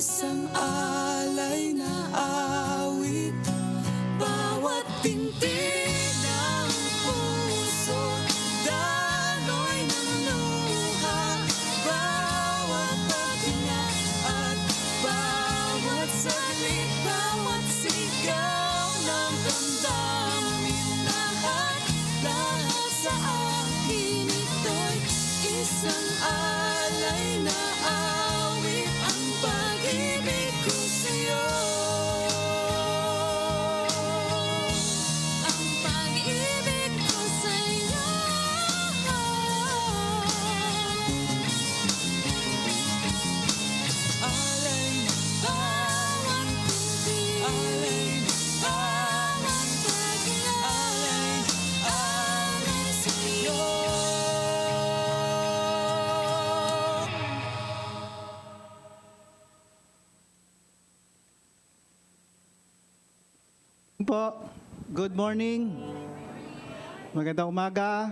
isang alay na awit, bawat tintig ng puso, daloy ng luha, bawat paghinga at bawat saglit, bawat sigaw ng damdamin, lahat sa akin ito'y isang alay na awit, ang pag-ibig ko sa'yo. Ang pag-ibig ko sa'yo. Alay na bawat tintig, alay na bawat paghinga, alay sa'yo. Po, good morning. Magandang umaga.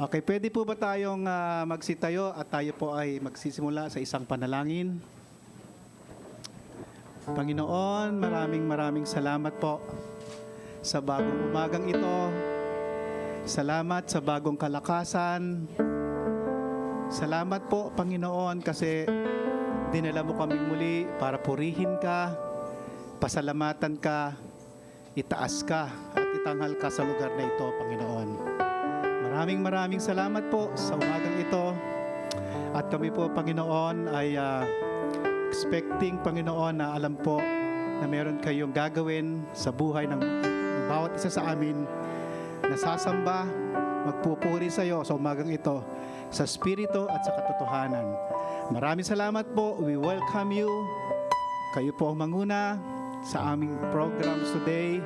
Okay, pwede po ba tayong magsitayo at tayo po ay magsisimula sa isang panalangin? Panginoon, maraming salamat po sa bagong umagang ito. Salamat sa bagong kalakasan. Salamat po, Panginoon, kasi dinala mo kaming muli para purihin ka, pasalamatan ka, itaas ka, at itanghal ka sa lugar na ito, Panginoon. Maraming salamat po sa umagang ito. At kami po, Panginoon, ay expecting, Panginoon, na alam po na meron kayong gagawin sa buhay ng bawat isa sa amin na sasamba, magpupuri sa iyo sa umagang ito, sa Espiritu at sa katotohanan. Maraming salamat po. We welcome you. Kayo po ang manguna sa aming programs today.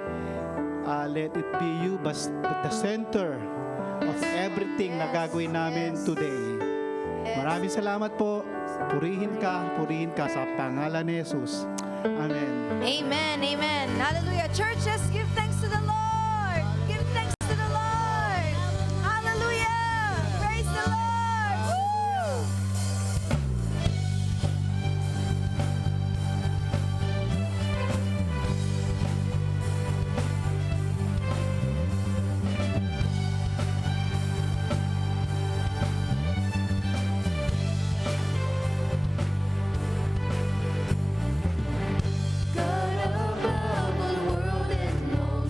Let it be you but the center of everything na gagawin namin today. Maraming salamat po. Purihin ka sa pangalan ni Jesus. Amen. Amen, amen. Hallelujah. Church, let's give thanks to the Lord. Give thanks to the Lord. Hallelujah. Praise the Lord. Woo! God above all the world and more.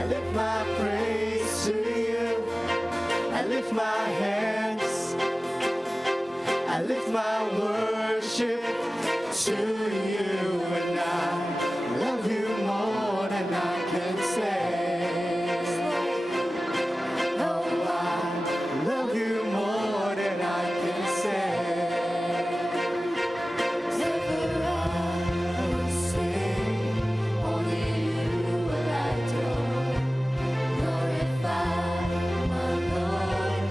I lift my praise to you. I lift my hands. I lift my worship to you, and I love you more than I can say. Oh, I love you more than I can say. Ever I will sing, only you will I adore. Glorify my Lord,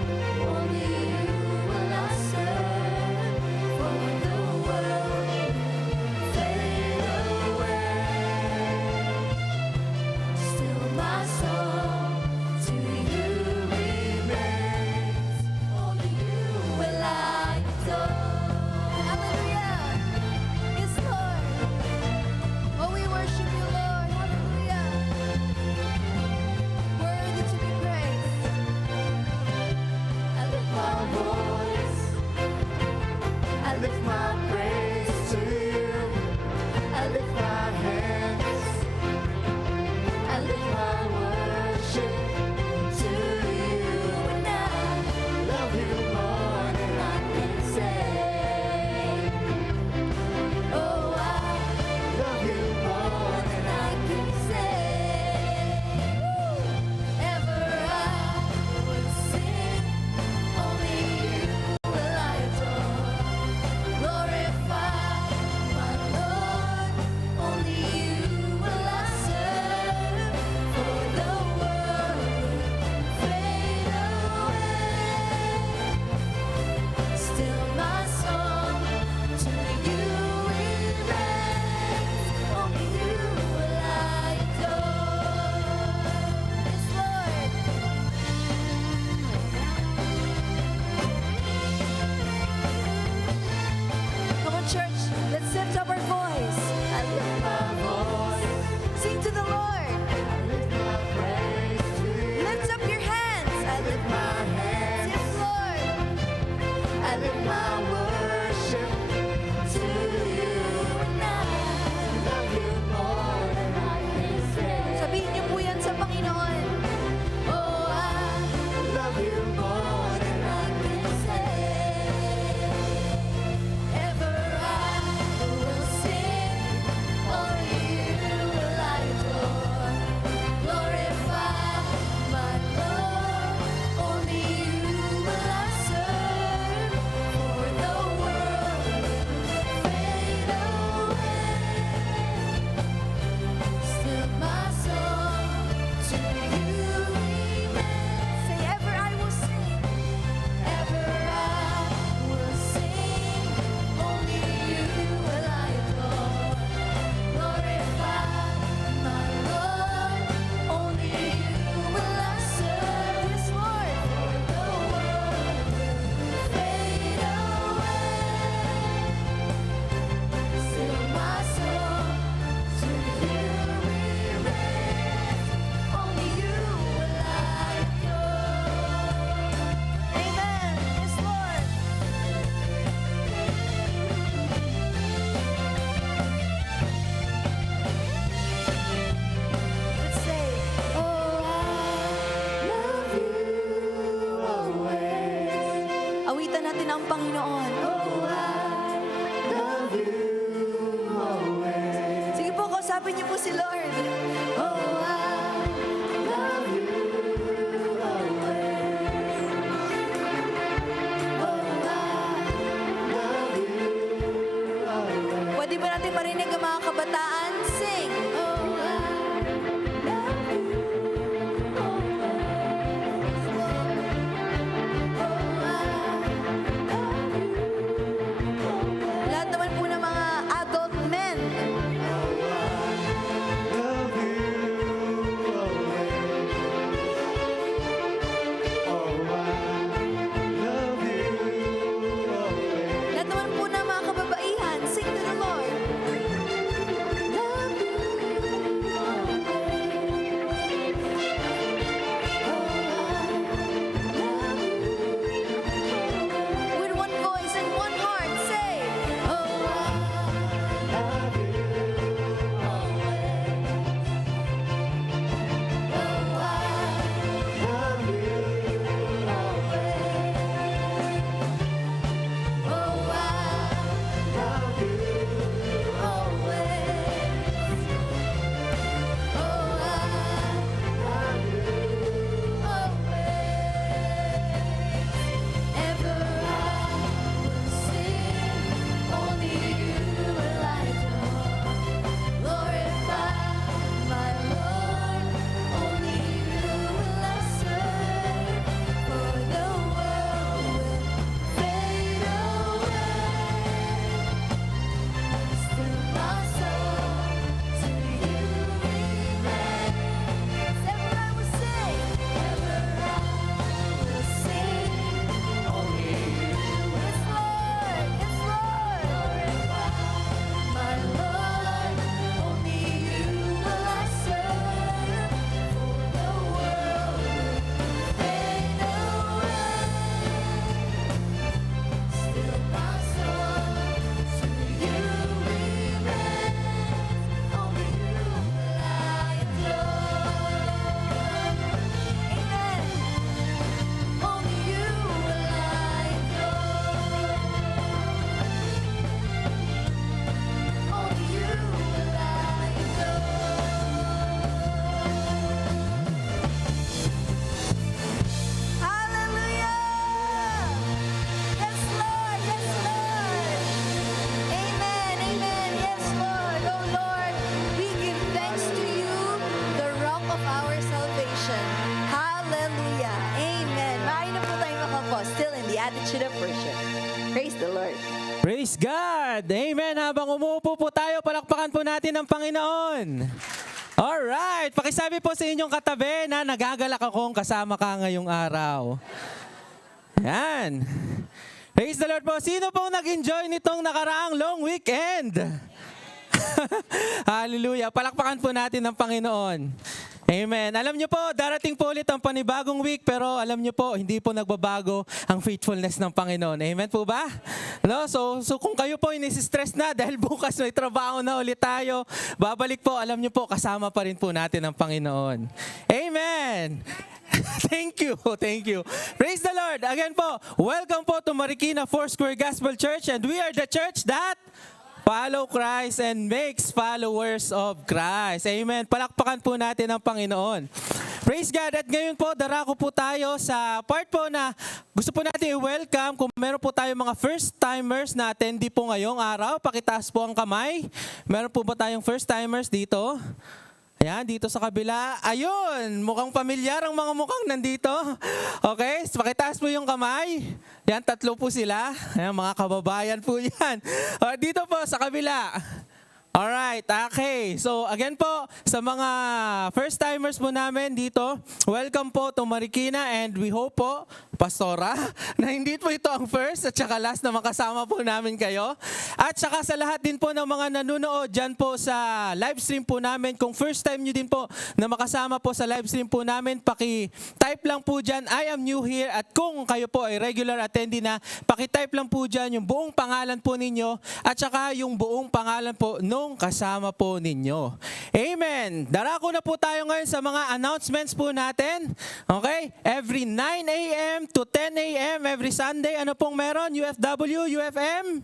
only you will I serve. For when the world fade away, still my song to you remains. Only you will I adore. Hallelujah. Yes, Lord. Oh, we worship you, Lord. Hallelujah. Worthy to be praised. I lift my voice, I lift my praise to you. I lift my hands. I lift my worship to you, and I Love you more than I can say, oh, I love you more than I can say. Ever I will sing, only you will I adore. Glorify my Lord, only you will I serve. For the world fade away, still my song to you remains. Only you will I adore. Yes, Lord. Come on, church. Let's lift up our voice. I lift my voice, Sing to the Lord. lift my praise to you. Lift up your hands. I lift my hands, Yes, Lord. I lift my worship to you, and I love you more than I can say. Sabihin niyo po yan sa Panginoon. Oh, I Love you more than I can say. Ever I will sing, only you will I adore. Glorify my Lord, only you will I serve. For the world will fade away, still my song to you remains. Say, ever I will sing. Ever I will sing, only you will I adore. Glorify my Lord, only you will I serve. Yes, Lord. For the world will fade away, still my song to you remains. Only you will I adore. Amen. Yes, Lord. Let's say, Oh, I love you always. awitan natin ang Panginoon. Oh, I love you always. Sige po, kausapin niyo po si Lord. Oh, I love you always. Oh, I love you always. Pwede ba natin marinig ang mga kabataan? Sing. Oh, I love you always. Oh, I love you always. Lahat naman po ng mga adult men. Love attitude of worship. Praise the Lord. Praise God! Amen! Habang umuupo po tayo, palakpakan po natin ang Panginoon. Alright! Pakisabi po sa inyong katabi na nagagalak akong kasama ka ngayong araw. Yan. Praise the Lord po. Sino pong nag-enjoy nitong nakaraang long weekend? Hallelujah. Palakpakan po natin ang Panginoon. Amen. Alam niyo po, darating po ulit ang panibagong week, pero alam niyo po, hindi po nagbabago ang faithfulness ng Panginoon. Amen po ba? No? So kung kayo po stress na dahil bukas may trabaho na ulit tayo, babalik po, alam niyo po, kasama pa rin po natin ang Panginoon. Amen. Thank you. Praise the Lord. Again po, welcome po to Marikina Foursquare Gospel Church, and we are the church that follow Christ and makes followers of Christ. Amen. Palakpakan po natin ang Panginoon. Praise God. At ngayon po, darako po tayo sa part po na gusto po natin i-welcome. Kung meron po tayo mga first-timers na attendee po ngayong araw, pakitaas po ang kamay. Meron po ba tayong first-timers dito? Ayan, dito sa kabila. Ayun, mukhang pamilyar ang mga mukhang nandito. Okay, pakitaas po yung kamay. Yan, 3 po sila. Ayan, mga kababayan po yan. Dito po sa kabila. Alright, okay. So again po, sa mga first-timers po namin dito, welcome po to Marikina, and we hope po, Pastora, na hindi po ito ang first at saka last na makasama po namin kayo. At saka sa lahat din po ng mga nanonood dyan po sa live stream po namin, kung first time nyo din po na makasama po sa live stream po namin, paki-type lang po dyan, I am new here. At kung kayo po ay regular attendee na, paki-type lang po dyan yung buong pangalan po ninyo at saka yung buong pangalan po nung kasama po ninyo. Amen. Darako na po tayo ngayon sa mga announcements po natin. Okay? Every 9 a.m. to 10 a.m. every Sunday, ano pong meron? UFW, UFM?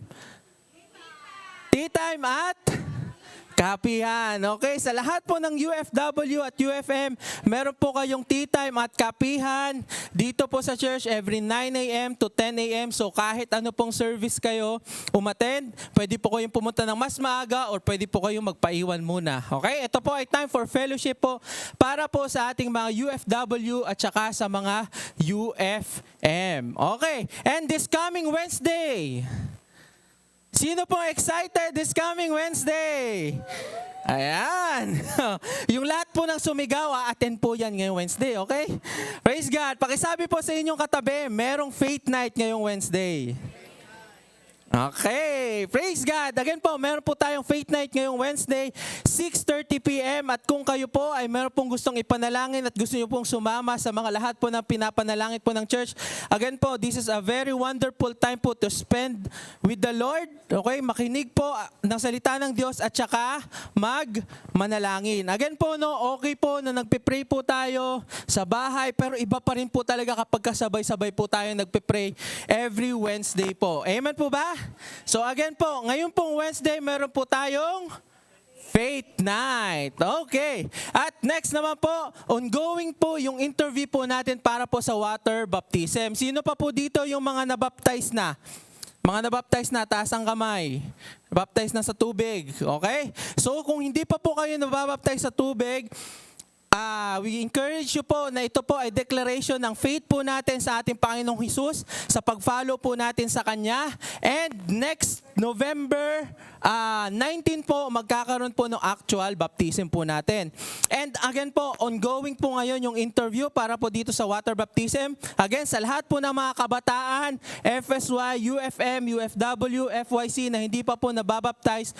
Tea time at kapihan. Okay, sa lahat po ng UFW at UFM, meron po kayong tea time at kapihan dito po sa church every 9 a.m. to 10 a.m. So kahit ano pong service kayo umattend, pwede po kayong pumunta ng mas maaga or pwede po kayong magpaiwan muna. Okay, ito po ay time for fellowship po para po sa ating mga UFW at saka sa mga UFM. Okay, and this coming Wednesday, sino pong excited this coming Wednesday? Ayan. Yung lahat po ng sumigaw, attend po yan ngayong Wednesday, okay? Praise God. Pakisabi po sa inyong katabi, merong faith night ngayong Wednesday. Okay, praise God. Again po, meron po tayong faith night ngayong Wednesday, 6:30 p.m. At kung kayo po ay meron pong gustong ipanalangin at gusto niyo pong sumama sa mga lahat po ng pinapanalangin po ng church, again po, this is a very wonderful time po to spend with the Lord. Okay, makinig po ng salita ng Diyos at saka manalangin. Again po, no, okay po na nagpe-pray po tayo sa bahay, pero iba pa rin po talaga kapag kasabay-sabay po tayo nagpe-pray every Wednesday po. Amen po ba? So again po, ngayon pong Wednesday, meron po tayong Faith Night. Okay. At next naman po, ongoing po yung interview po natin para po sa water baptism. Sino pa po dito yung mga nabaptize na? Mga nabaptize na, taas ang kamay. Baptize na sa tubig. Okay? So kung hindi pa po kayo nababaptize sa tubig, we encourage you po na ito po ay declaration ng faith po natin sa ating Panginoong Hesus, sa pag-follow po natin sa Kanya. And next November 19 po, magkakaroon po ng actual baptism po natin. And again po, ongoing po ngayon yung interview para po dito sa water baptism. Again, sa lahat po ng mga kabataan, FSY, UFM, UFW, FYC na hindi pa po nababaptize,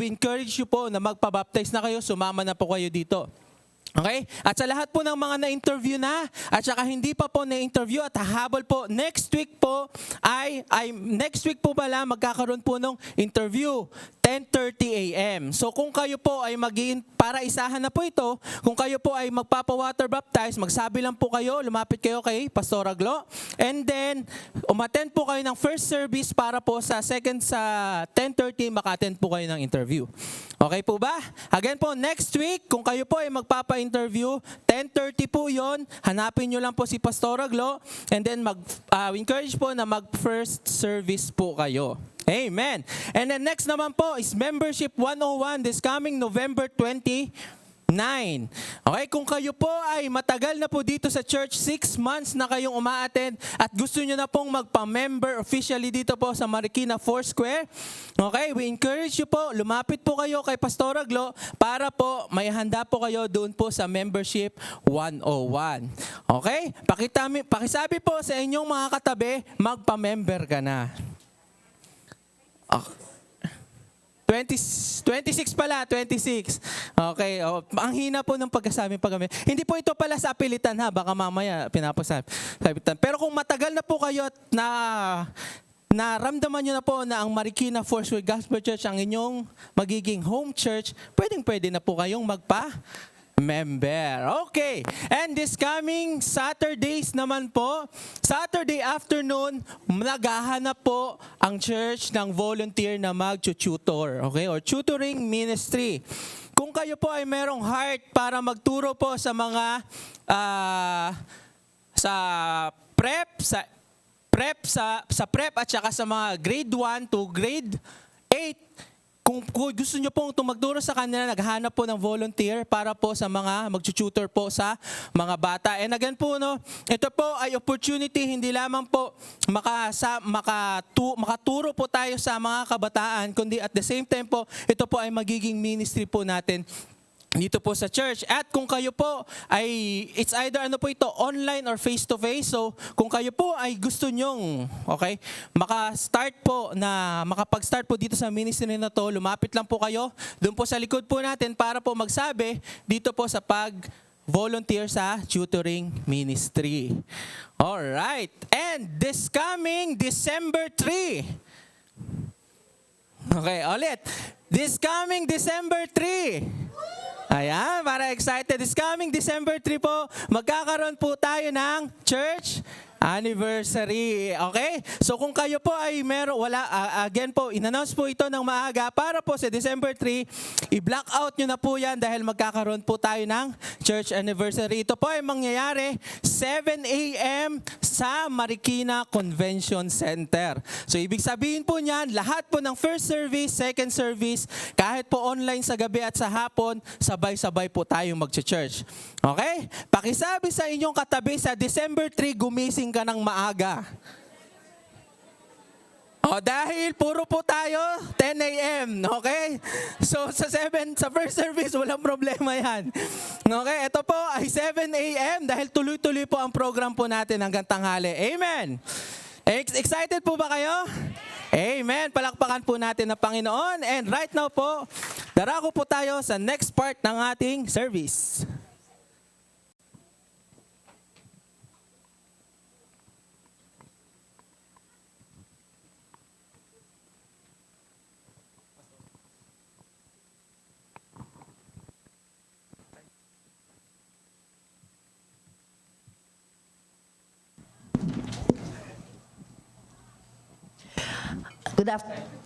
we encourage you po na magpabaptize na kayo, sumama na po kayo dito. Okay? At sa lahat po ng mga na-interview na at saka hindi pa po na-interview at hahabol po, next week po next week po pala magkakaroon po ng interview 10:30 a.m. So kung kayo po ay para isahan na po ito, kung kayo po ay magpapa-water baptize, magsabi lang po kayo, lumapit kayo kay Pastora Glo, and then umattend po kayo ng first service para po sa second sa 10:30 maka-attend po kayo ng interview. Okay po ba? Again po, next week, kung kayo po ay magpapa-interview, 10:30 po yon, hanapin nyo lang po si Pastora Glo, and then encourage po na mag-first service po kayo. Amen. And then next naman po is Membership 101 this coming November 20. Okay, kung kayo po ay matagal na po dito sa church, 6 months na kayong umaattend at gusto nyo na pong magpa-member officially dito po sa Marikina Foursquare, okay, we encourage you po, lumapit po kayo kay Pastora Glo para po may handa po kayo doon po sa Membership 101. Okay, pakisabi po sa inyong mga katabi, magpa-member ka na. Okay. 26 pala, 26. Okay, ang hina po ng pagkasabi pag kami. Hindi po ito pala sa apilitan ha, baka mamaya pinapasabi. Pero kung matagal na po kayo at naramdaman nyo na po na ang Marikina Foursquare Gospel Church ang inyong magiging home church, pwede na po kayong member. Okay. And this coming Saturdays naman po, Saturday afternoon, naghahanap po ang church ng volunteer na mag-tutor, okay? Or tutoring ministry. Kung kayo po ay merong heart para magturo po sa mga sa prep at saka sa mga grade 1 to grade 8, kung gusto nyo pong magturo sa kanila, naghahanap po ng volunteer para po sa mga mag-tutor po sa mga bata. And again po, no, ito po ay opportunity, hindi lamang po makaturo po tayo sa mga kabataan, kundi at the same time po, ito po ay magiging ministry po natin dito po sa church. At kung kayo po ay, it's either online or face-to-face. So, kung kayo po ay gusto nyong, okay, makapag-start po dito sa ministry na to, lumapit lang po kayo doon po sa likod po natin para po magsabi dito po sa volunteer sa tutoring ministry. Alright. And this coming December 3. Okay, ulit. This coming December 3. Ayan, para excited. This coming December 3 po, magkakaroon po tayo ng church anniversary. Okay? So kung kayo po ay again po, in-announce po ito ng maaga para po sa December 3, i-block out nyo na po yan dahil magkakaroon po tayo ng church anniversary. Ito po ay mangyayari 7 a.m. sa Marikina Convention Center. So ibig sabihin po niyan, lahat po ng first service, second service, kahit po online sa gabi at sa hapon, sabay-sabay po tayong mag-church. Okay? Pakisabi sa inyong katabi sa December 3, gumising ka ng maaga. Dahil puro po tayo 10 a.m. Okay? So sa first service, walang problema yan. Okay? Ito po ay 7 a.m. dahil tuloy-tuloy po ang program po natin hanggang tanghali. Amen? Excited po ba kayo? Amen. Palakpakan po natin ang Panginoon. And right now po, darako po tayo sa next part ng ating service.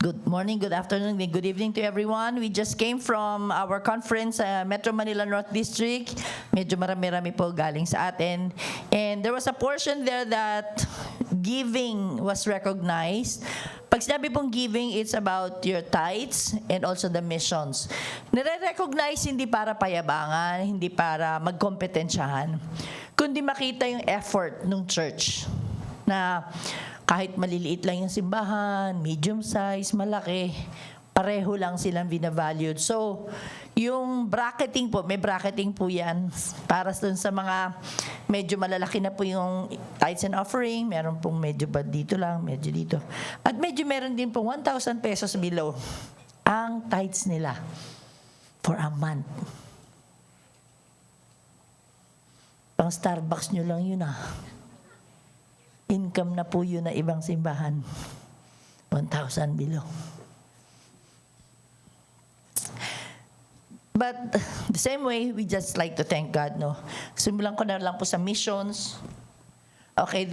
Good morning, good afternoon, and good evening to everyone. We just came from our conference, Metro Manila North District. Medyo marami-rami po galing sa atin. And there was a portion there that giving was recognized. Pag sinabi pong giving, it's about your tithes and also the missions. Nire-recognize hindi para payabangan, hindi para magkompetensyahan, kundi makita yung effort ng church na kahit maliliit lang yung simbahan, medium size, malaki, pareho lang silang binavalued. So, yung bracketing po, may bracketing po yan para dun sa mga medyo malalaki na po yung tithes and offering, meron pong medyo ba dito lang, medyo dito. At medyo meron din po 1,000 pesos below ang tithes nila for a month. Pang Starbucks nyo lang yun Income na po yun na ibang simbahan. 1,000 below. But the same way, we just like to thank God, no? Simulan ko na lang po sa missions. Okay,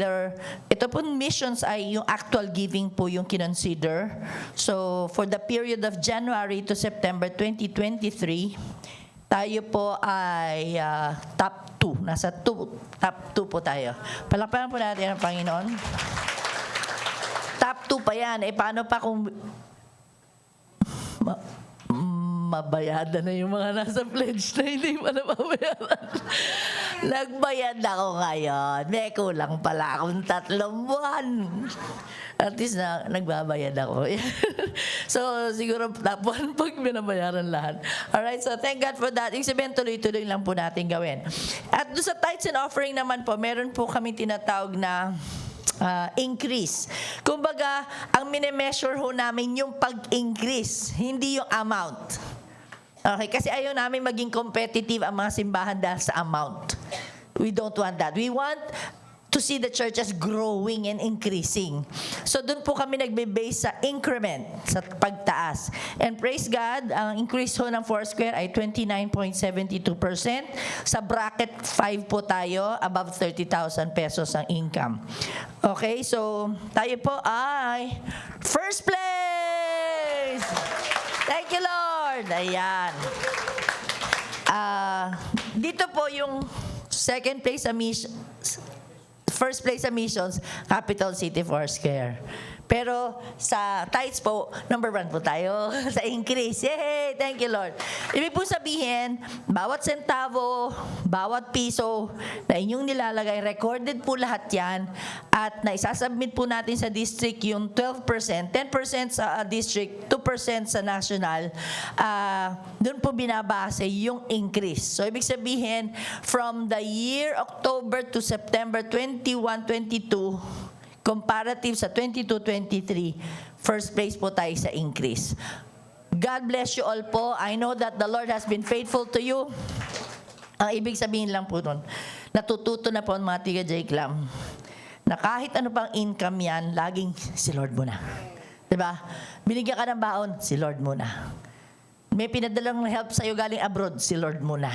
ito po missions ay yung actual giving po yung kinonsider. So, for the period of January to September 2023, tayo po ay top 2. Top 2 po tayo. Palakpakan po natin ang Panginoon. Top 2 pa yan. Paano pa kung mabayada na yung mga nasa pledge na hindi pa nababayaran. Nagbayad ako ngayon. May kulang pala akong 3 buwan. At least na nagbabayad ako. So, siguro top 1 pag binabayaran lahat. Alright, so thank God for that. Ibig sabihin, tuloy-tuloy lang po natin gawin. At doon sa tithes and offering naman po, meron po kami tinatawag na increase. Kumbaga, ang mini-measure ho namin yung pag-increase, hindi yung amount. Okay, kasi ayaw namin maging competitive ang mga simbahan dahil sa amount. We don't want that. We want to see the churches growing and increasing. So doon po kami nagbe-base sa increment, sa pagtaas. And praise God, ang increase ho ng Foursquare ay 29.72%. Sa bracket 5 po tayo, above 30,000 pesos ang income. Okay, so tayo po ay first place! Thank you, Lord! Ayan. Dito po yung second place sa first place sa missions, Capital City Foursquare. Pero sa tithes po, number 1 po tayo sa increase. Yay! Thank you, Lord. Ibig po sabihin, bawat sentavo, bawat piso na inyong nilalagay, recorded po lahat yan. At naisasubmit po natin sa district yung 12%, 10% sa district, 2% sa national. Doon po binabase yung increase. So, ibig sabihin, from the year October to September 21-22, comparative sa 22-23, first place po tayo sa increase. God bless you all po. I know that the Lord has been faithful to you. Ang ibig sabihin lang po nun, natututo na po ang mga tiga Jake Lam, na kahit ano pang income yan, laging si Lord muna. Diba? Binigyan ka ng baon, si Lord muna. May pinadalang help sa'yo galing abroad, si Lord muna.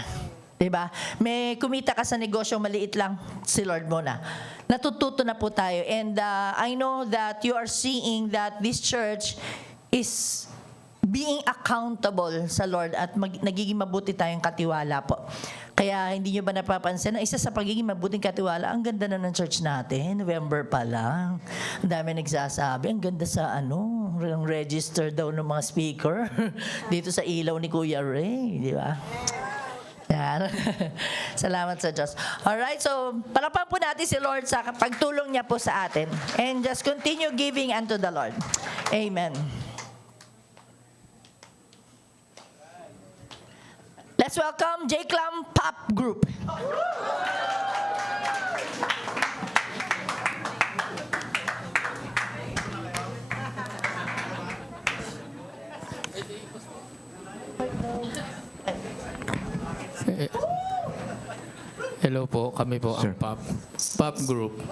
Diba? May kumita ka sa negosyo, maliit lang, si Lord muna. Natututo na po tayo. And I know that you are seeing that this church is being accountable sa Lord at nagiging mabuti tayong katiwala po. Kaya hindi nyo ba napapansin na isa sa pagiging mabuting katiwala, ang ganda na ng church natin, November pa lang. Ang dami nagsasabi, ang ganda sa ang register daw ng mga speaker dito sa ilaw ni Kuya Ray, di ba? Yan. Salamat sa Diyos. Alright, so palapan po natin si Lord sa pagtulong niya po sa atin. And just continue giving unto the Lord. Amen. Let's welcome J. Clam Pop Group. Hello po, kami po ang Pop Group.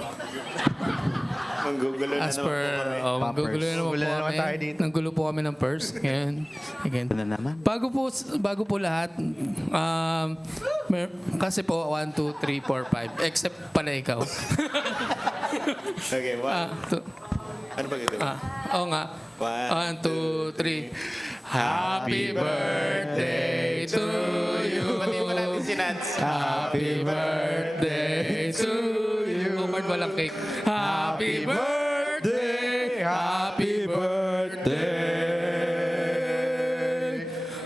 Manggugulo na As naman per, po kami. manggugulo na naman po naman kami. tayo dito. Nanggulo po kami ng purse. Ngayon, again. Ano naman? Bago po lahat, kasi po 1, 2, 3, 4, 5, except pala ikaw. Okay, ano ba gagawin? Oo nga. 1, 2, 3. Happy birthday to you. Pati mo natin si Nats. Happy birthday to you. Bumard walang cake. Happy birthday. Happy birthday.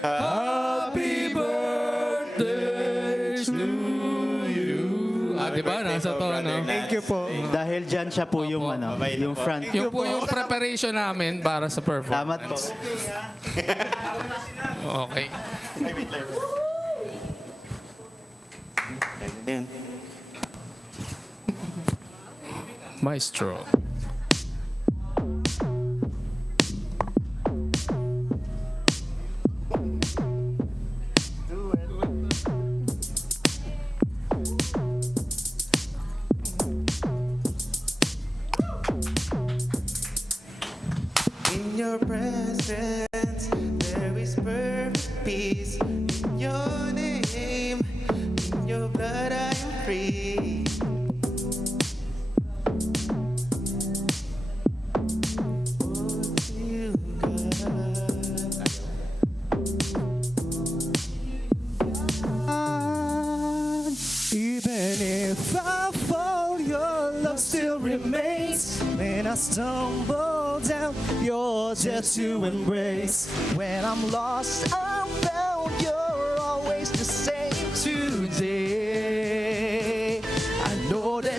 Happy birthday to you. Diba? Nasa to, no? Thank you po. Dahil dyan siya po yung yung front. Yung po yung preparation namin para sa Salamat po. performance. Okay. Ayan. Maestro. In your presence, there is perfect peace. In your name, in your blood, I am free. Oh, you, God. Even if I fall, your love still remains. When I stumble down, you're there to embrace. When I'm lost, I'm found.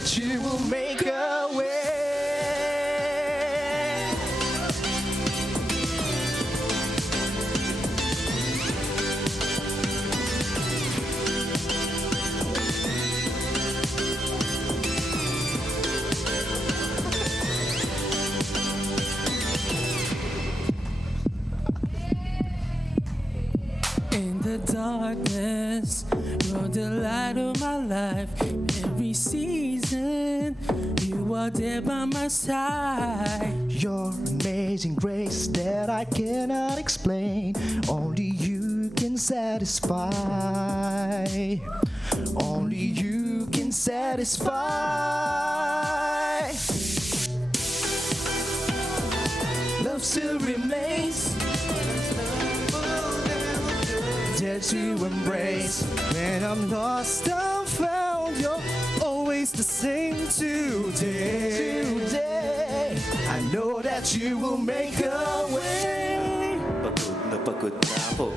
that you will make a way. In the darkness, you're the light of my life. Every season, you are there by my side. Your amazing grace that I cannot explain, only you can satisfy. Only you can satisfy. Love still remains there to embrace. When I'm lost, I'm found. You're always the same today. I know that you will make a way. Pagod na ako.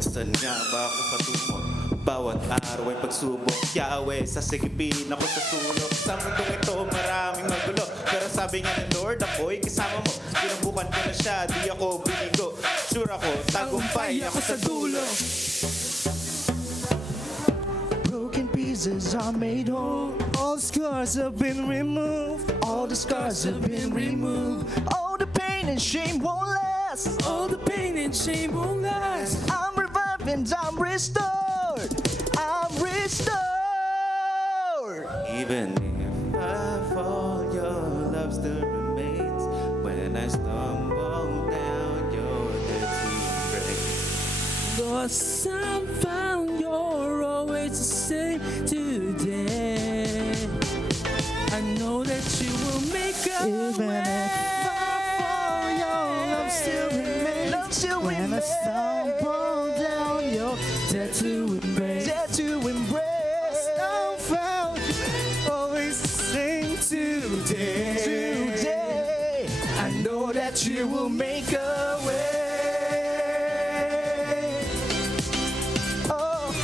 Saan nga ba ako patungo? Bawat araw ay pagsubok. Yahweh, sasigipin ako sa sulok. Sa mundong ito maraming magulo, pero sabi nga ng Lord, ako'y kasama mo. Pinubukan ko na siya, di ako binigo. Sure ako, tagumpay ako sa dulo. Broken pieces are made whole. All the scars have been removed. All the scars have been removed. All the pain and shame won't last. All the pain and shame won't last. I'm revived and I'm restored. I'm restored. Even if I fall, your love still remains. When I stumble down, you're there to break. Lost and found, you're always the same today. I know that you will make a Even way. if I fall, your love still remains. When I stumble down, you're there to embrace. There to embrace. I'm found, always the same today. I know that you will make a way. Oh.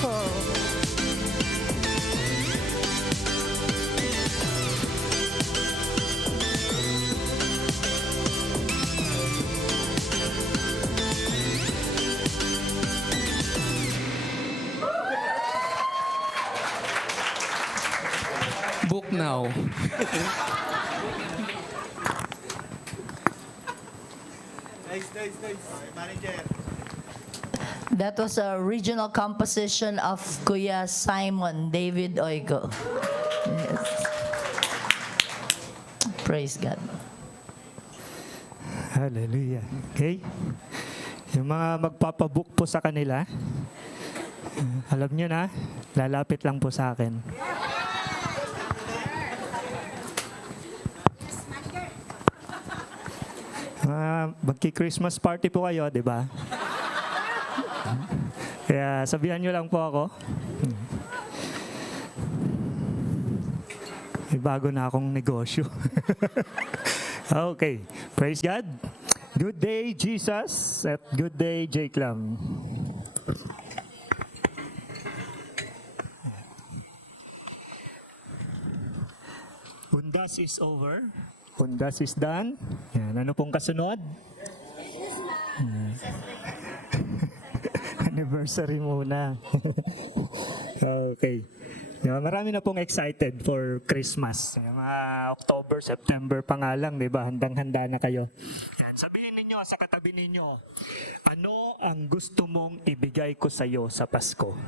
Book now. That was a regional composition of Kuya Simon David Oigo. Yes. Praise God. Hallelujah. Okay? Yung mga magpapabook po sa kanila, alam nyo na, lalapit lang po sa akin. Magki-Christmas party po kayo, di ba? Kaya sabihan nyo lang po ako. May bago na akong negosyo. Okay. Praise God. Good day, Jesus. At good day, Jake Lam. Undas is over. Undas is done. Yan. Ano pong kasunod? Anniversary muna. Okay. Marami na pong excited for Christmas. Mga October, September pa nga lang, di ba? Handang-handa na kayo. Sabihin ninyo sa katabi ninyo, ano ang gusto mong ibigay ko sa iyo sa Pasko?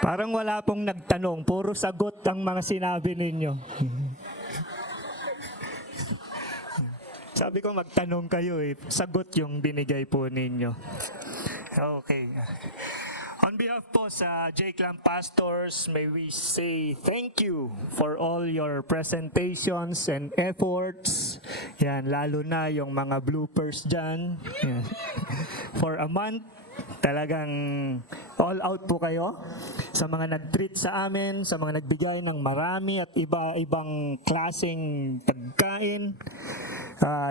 Parang wala pong nagtanong, puro sagot ang mga sinabi ninyo. Sabi ko magtanong kayo sagot yung binigay po ninyo. Okay. On behalf po sa Jake Lam Pastors, may we say thank you for all your presentations and efforts. Yan, lalo na yung mga bloopers dyan. Yan. For a month, talagang all out po kayo sa mga nag-treat sa amin, sa mga nagbigay ng marami at iba-ibang klaseng pagkain,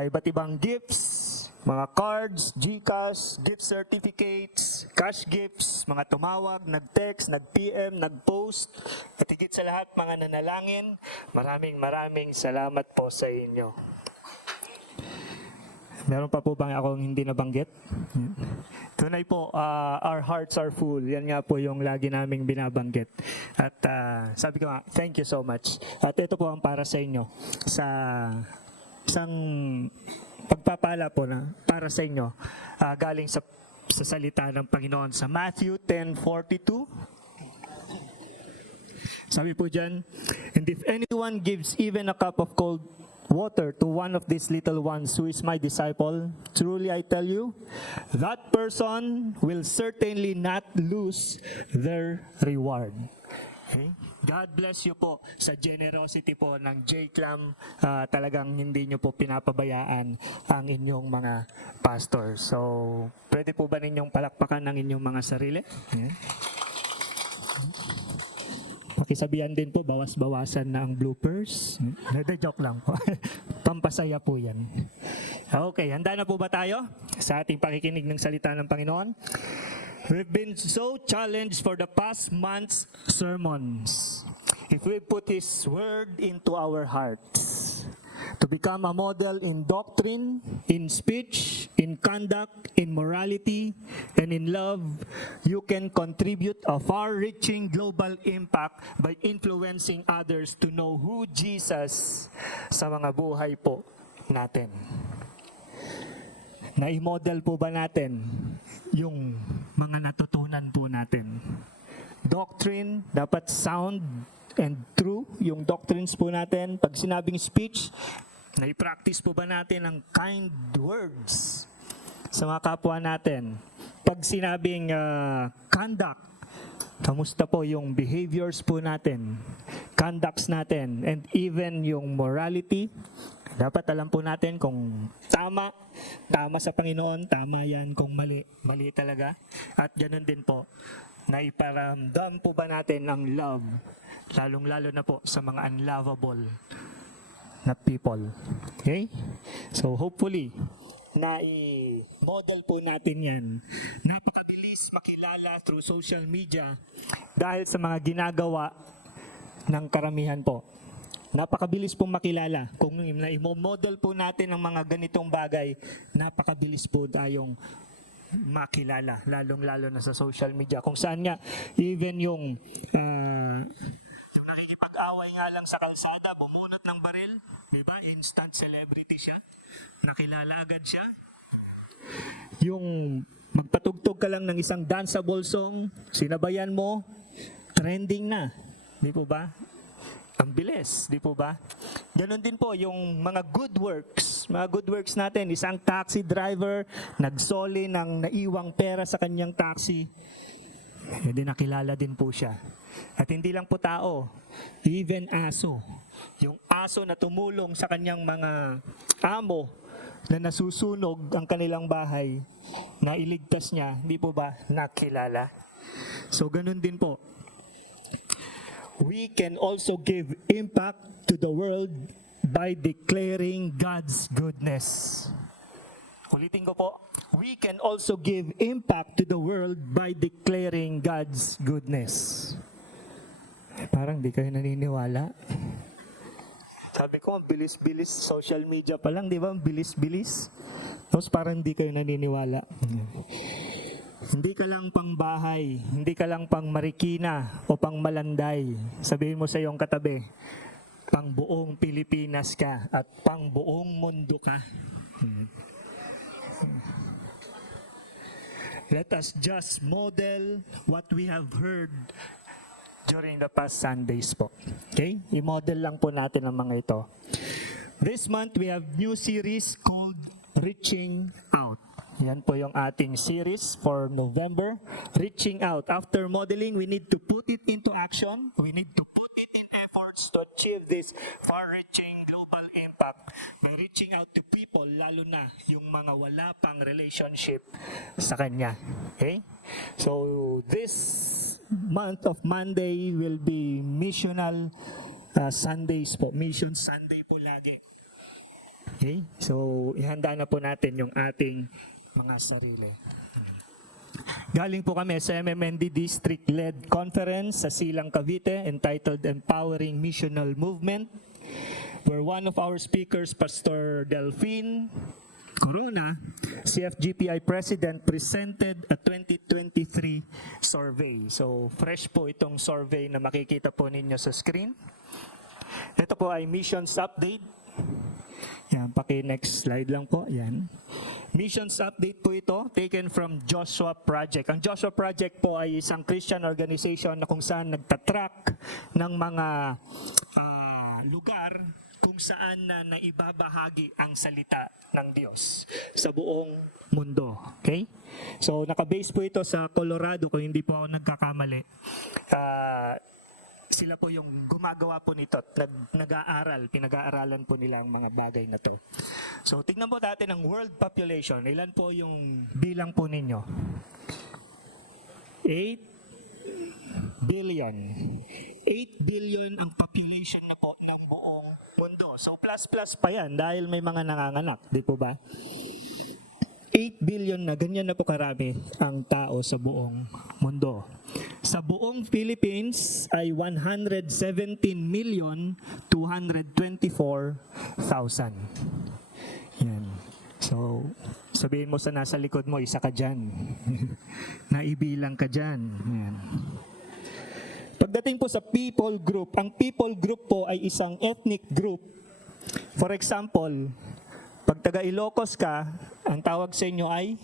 iba't ibang gifts. mga cards, GCash, gift certificates, cash gifts, mga tumawag, nag-text, nag-PM, nag-post, at higit sa lahat mga nanalangin. Maraming salamat po sa inyo. Meron pa po bang akong hindi nabanggit? Tunay po, our hearts are full. Yan nga po yung lagi naming binabanggit. At sabi ko nga, thank you so much. At ito po ang para sa inyo. Sa isang pagpapala po na para sa inyo, galing sa salita ng Panginoon sa Matthew 10:42. Sabi po dyan, and if anyone gives even a cup of cold water to one of these little ones who is my disciple, truly I tell you, that person will certainly not lose their reward. Okay? God bless you po sa generosity po ng J-Clam. Talagang hindi nyo po pinapabayaan ang inyong mga pastor. So, pwede po ba ninyong palakpakan ng inyong mga sarili? Yeah. Pakisabihan din po, bawas-bawasan na ang bloopers. Joke lang po. Pampasaya po yan. Okay, handa na po ba tayo sa ating pakikinig ng salita ng Panginoon? We've been so challenged for the past month's sermons. If we put His Word into our hearts, to become a model in doctrine, in speech, in conduct, in morality, and in love, you can contribute a far-reaching global impact by influencing others to know who Jesus sa mga buhay po natin. Na-model po ba natin yung mga natutunan po natin? Doctrine, dapat sound and true yung doctrines po natin. Pag sinabing speech, na-practice po ba natin ang kind words sa mga kapwa natin? Pag sinabing conduct, kamusta po yung behaviors po natin, conducts natin, and even yung morality? Dapat alam po natin kung tama sa Panginoon, tama yan, kung mali talaga. At ganun din po, naiparamdam po ba natin ang love, lalong-lalo na po sa mga unlovable na people. Okay? So hopefully, na-model po natin yan. Napakabilis makilala through social media dahil sa mga ginagawa ng karamihan po. Napakabilis pong makilala. Kung na-model po natin ang mga ganitong bagay, napakabilis po tayong makilala, lalong-lalo na sa social media. Kung saan nga, even yung nakikipag-away nga lang sa kalsada, bumunot ng baril, di ba? Instant celebrity siya. Nakilala agad siya. Yung magpatugtog ka lang ng isang danceable song, sinabayan mo, trending na. Di po ba? Ang bilis, di po ba? Ganon din po yung mga good works. Mga good works natin, isang taxi driver, nagsoli ng naiwang pera sa kanyang taxi. Hindi nakilala din po siya. At hindi lang po tao, even aso. Yung aso na tumulong sa kanyang mga amo na nasusunog ang kanilang bahay, na iligtas niya, di po ba nakilala? So ganon din po. We can also give impact to the world by declaring God's goodness. Ulitin ko po. We can also give impact to the world by declaring God's goodness. Parang di kayo naniniwala. Sabi ko, ang bilis-bilis. Social media pa lang, di ba? Ang bilis-bilis. Tapos parang di kayo naniniwala. Hindi ka lang pang bahay, hindi ka lang pang Marikina o pang Malanday. Sabihin mo sa iyong katabi, pang buong Pilipinas ka at pang buong mundo ka. Let us just model what we have heard during the past Sundays po. Okay? I-model lang po natin ang mga ito. This month we have new series called Reaching Out. Yan po yung ating series for November. Reaching out. After modeling, we need to put it into action. We need to put it in efforts to achieve this far-reaching global impact by reaching out to people, lalo na yung mga wala pang relationship sa Kanya. Okay? So, this month of Monday will be missional Sundays po. Mission Sunday po lagi. Okay? So, ihanda na po natin yung ating mga sarili. Galing po kami sa MMND District-led Conference sa Silang, Cavite entitled Empowering Missional Movement, where one of our speakers, Pastor Delphine Corona, CFGPI President, presented a 2023 survey. So, fresh po itong survey na makikita po ninyo sa screen. Ito po ay missions update. Yan, paki-next slide lang po. Yan. Missions update po ito, taken from Joshua Project. Ang Joshua Project po ay isang Christian organization na kung saan nagtatrack ng mga lugar kung saan na naibabahagi ang salita ng Diyos sa buong mundo. Okay? So, nakabase po ito sa Colorado, kung hindi po ako nagkakamali. Sila po yung gumagawa po nito at nag-aaral, pinag-aaralan po nila ang mga bagay na to. So, tignan po natin ang world population. Ilan po yung bilang po ninyo? 8 billion. 8 billion ang population na po ng buong mundo. So, plus pa yan dahil may mga nanganganak. Di po ba? 8 billion na, ganyan na po karami ang tao sa buong mundo. Sa buong Philippines ay 117,224,000. Yan. So, sabihin mo sa nasa likod mo, isa ka dyan. Naibilang ka dyan. Yan. Pagdating po sa people group, ang people group po ay isang ethnic group. For example, pag taga Ilocos ka, ang tawag sa inyo ay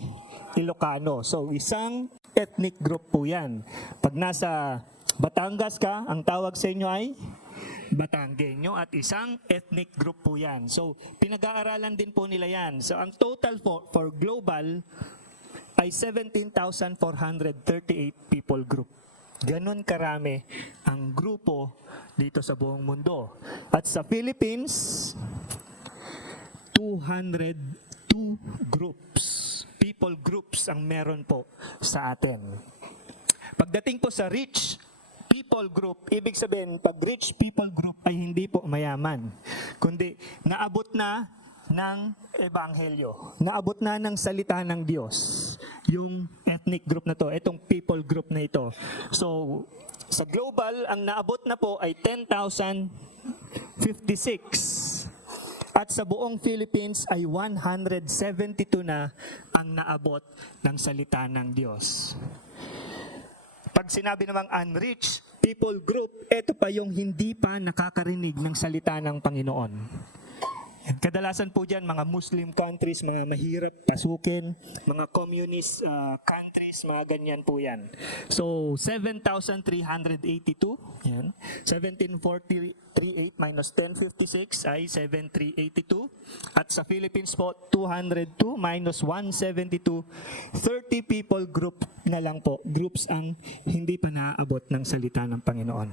Ilocano. So, isang ethnic group po yan. Pag nasa Batangas ka, ang tawag sa inyo ay Batanggenyo at isang ethnic group po yan. So, pinag-aaralan din po nila yan. So, ang total for global ay 17,438 people group. Ganon karami ang grupo dito sa buong mundo. At sa Philippines, 202 groups, people groups ang meron po sa atin. Pagdating po sa rich people group, ibig sabihin, pag rich people group ay hindi po mayaman, kundi naabot na ng ebanghelyo, naabot na ng salita ng Diyos, yung ethnic group na to, itong people group na ito. So, sa global, ang naabot na po ay 10,056. At sa buong Philippines ay 172 na ang naabot ng salita ng Diyos. Pag sinabi namang unreached people group, ito pa yung hindi pa nakakarinig ng salita ng Panginoon. Kadalasan po dyan, mga Muslim countries, mga mahirap pasukin, mga communist countries, mga ganyan po yan. So, 7,382, yan. 17,438 minus 1056 ay 7,382. At sa Philippines po, 202 minus 172, 30 people group na lang po. Groups ang hindi pa naaabot ng salita ng Panginoon.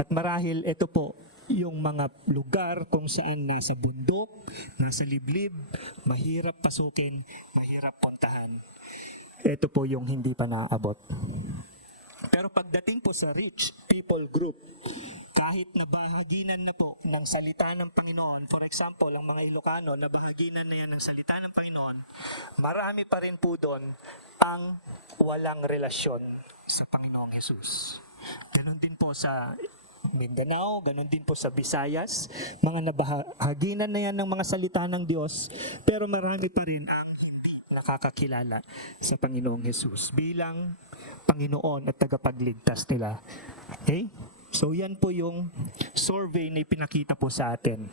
At marahil ito po, yung mga lugar kung saan nasa bundok, nasa liblib, mahirap pasukin, mahirap puntahan. Ito po yung hindi pa naaabot. Pero pagdating po sa rich people group, kahit nabahaginan na po ng salita ng Panginoon, for example, ang mga Ilocano, nabahaginan na yan ng salita ng Panginoon, marami pa rin po doon ang walang relasyon sa Panginoong Jesus. Ganon din po sa Mindanao, ganun din po sa Visayas, mga nabahaginan na yan ng mga salita ng Diyos, pero marami pa rin ang nakakakilala sa Panginoong Jesus bilang Panginoon at tagapagligtas nila. Okay? So yan po yung survey na ipinakita po sa atin.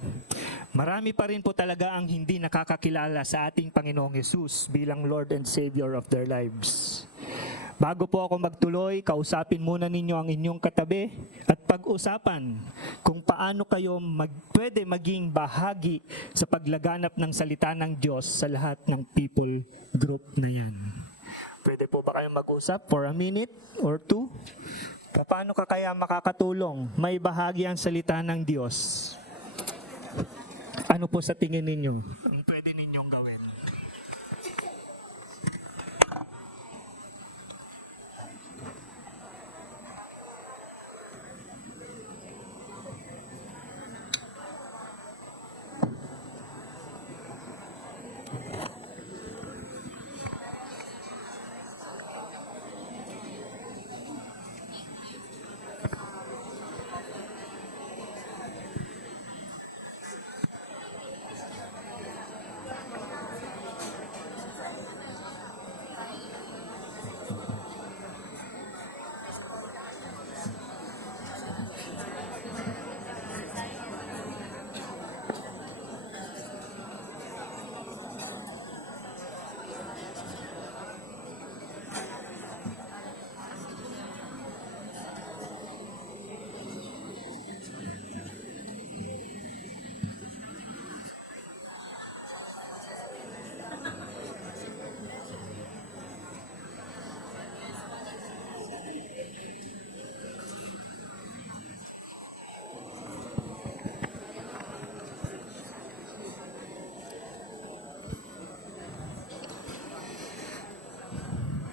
Marami pa rin po talaga ang hindi nakakakilala sa ating Panginoong Jesus bilang Lord and Savior of their lives. Bago po ako magtuloy, kausapin muna ninyo ang inyong katabi at pag-usapan kung paano kayo pwede maging bahagi sa paglaganap ng salita ng Diyos sa lahat ng people group na yan. Pwede po ba kayong mag-usap for a minute or two? Paano ka kaya makakatulong? May bahagi ang salita ng Diyos. Ano po sa tingin ninyo ang pwede ninyong gawin?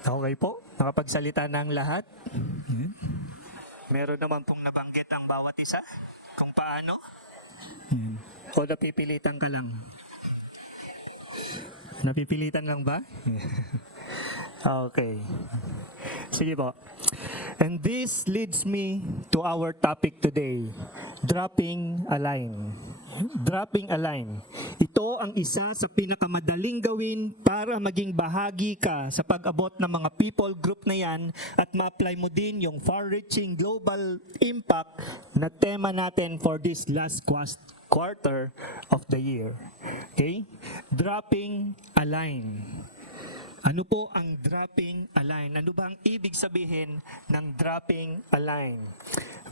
Okay po, nakapagsalita na ang lahat. Meron naman pong nabanggit ang bawat isa kung paano. O napipilitan ka lang? Napipilitan lang ba? Okay. Sige po. And this leads me to our topic today, dropping a line. Dropping a line. Ito ang isa sa pinakamadaling gawin para maging bahagi ka sa pag-abot ng mga people group na yan at ma-apply mo din yung far-reaching global impact na tema natin for this last quarter of the year. Okay? Dropping a line. Ano po ang dropping a line? Ano ba ang ibig sabihin ng dropping a line?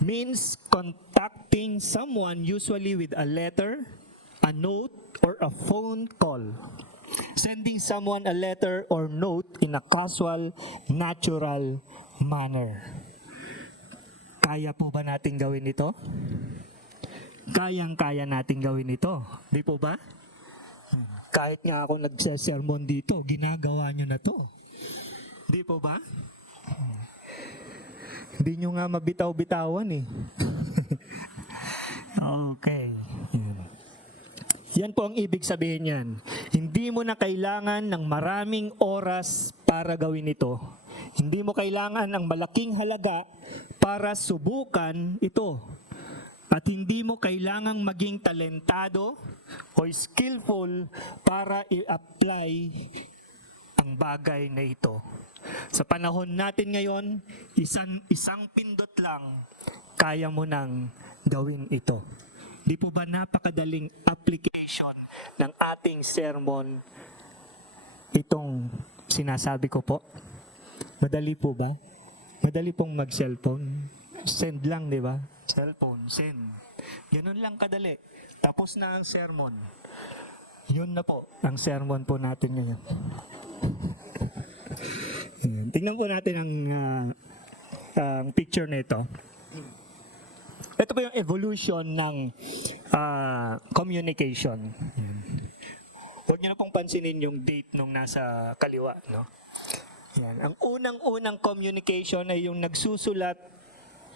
Means contacting someone usually with a letter, a note, or a phone call. Sending someone a letter or note in a casual, natural manner. Kaya po ba natin gawin ito? Kayang-kaya natin gawin ito. Di po ba? Kahit nga ako nagse-sermon dito, ginagawa nyo na to. Di po ba? Hindi nyo nga mabitaw-bitawan eh. Okay. Yan po ang ibig sabihin yan. Hindi mo na kailangan ng maraming oras para gawin ito. Hindi mo kailangan ng malaking halaga para subukan ito. At hindi mo kailangang maging talentado o skillful para i-apply ang bagay na ito. Sa panahon natin ngayon, isang pindot lang, kaya mo nang gawin ito. Di po ba napakadaling application ng ating sermon itong sinasabi ko po? Madali po ba? Madali pong mag-cellphone. Send lang, di ba? Cellphone, send. Ganun lang kadali. Tapos na ang sermon. Yun na po ang sermon po natin ngayon. Tingnan po natin ang picture nito. Ito po yung evolution ng communication. Huwag niyo na pong pansinin yung date nung nasa kaliwa. No? Yan. Ang unang-unang communication ay yung nagsusulat,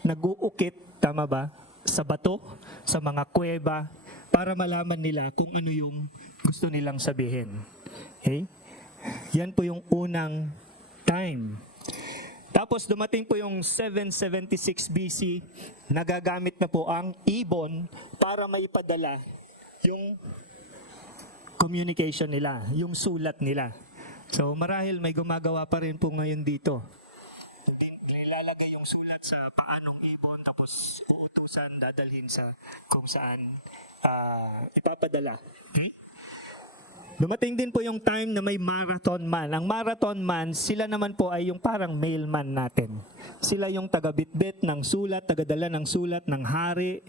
nag-uukit, tama ba? Sa bato, sa mga kuweba, para malaman nila kung ano yung gusto nilang sabihin. Okay? Yan po yung unang time. Tapos dumating po yung 776 BC, nagagamit na po ang ibon para maipadala yung communication nila, yung sulat nila. So marahil may gumagawa pa rin po ngayon dito. Nilalagay yung sulat sa paanong ibon, tapos uutusan, dadalhin sa kung saan ipapadala. Dumating din po yung time na may marathon man. Ang marathon man, sila naman po ay yung parang mailman natin. Sila yung taga-bitbit ng sulat, tagadala ng sulat ng hari,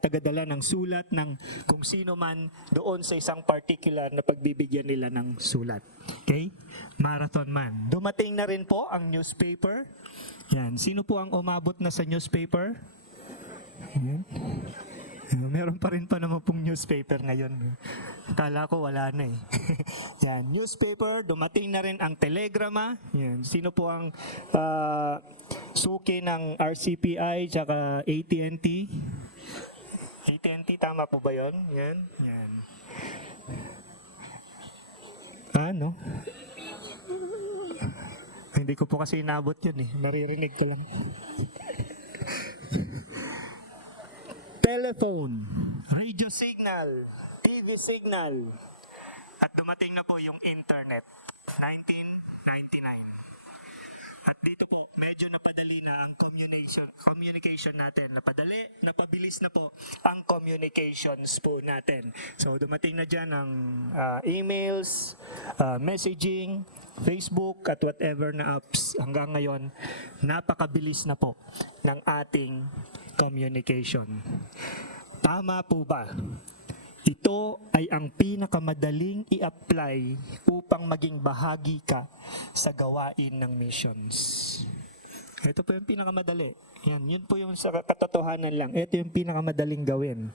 tagadala ng sulat ng kung sino man doon sa isang particular na pagbibigyan nila ng sulat. Okay? Marathon man. Dumating na rin po ang newspaper. Yan. Sino po ang umabot na sa newspaper? Yan. Meron pa rin pa naman pong newspaper ngayon. Kala ko wala na eh. Yan, newspaper, dumating na rin ang telegrama. Yan, sino po ang suki ng RCPI tsaka AT&T? AT&T, tama po ba yun? Yan, yan. Ano? Hindi ko po kasi inabot yun eh. Naririnig ko lang. Telephone, radio signal, TV signal, at dumating na po yung internet. 1999. At dito po, medyo napadali na ang communication natin. Napabilis na po ang communications po natin. So dumating na dyan ang emails, messaging, Facebook at whatever na apps. Hanggang ngayon, napakabilis na po ng ating communication. Tama po ba? Ito ay ang pinakamadaling i-apply upang maging bahagi ka sa gawain ng missions. Ito po yung pinakamadali. Yun po yung sa katotohanan lang. Ito yung pinakamadaling gawin.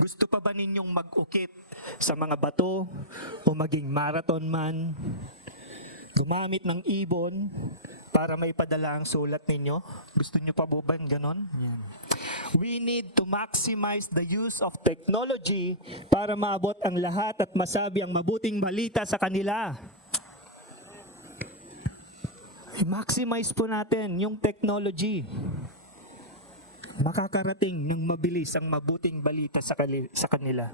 Gusto pa ba ninyong mag-ukit sa mga bato o maging marathon man? Gumamit ng ibon para may padala ang sulat ninyo? Gusto nyo pa ba ganon? Yan. We need to maximize the use of technology para maabot ang lahat at masabi ang mabuting balita sa kanila. I-maximize po natin yung technology. Makakarating ng mabilis ang mabuting balita sa kanila.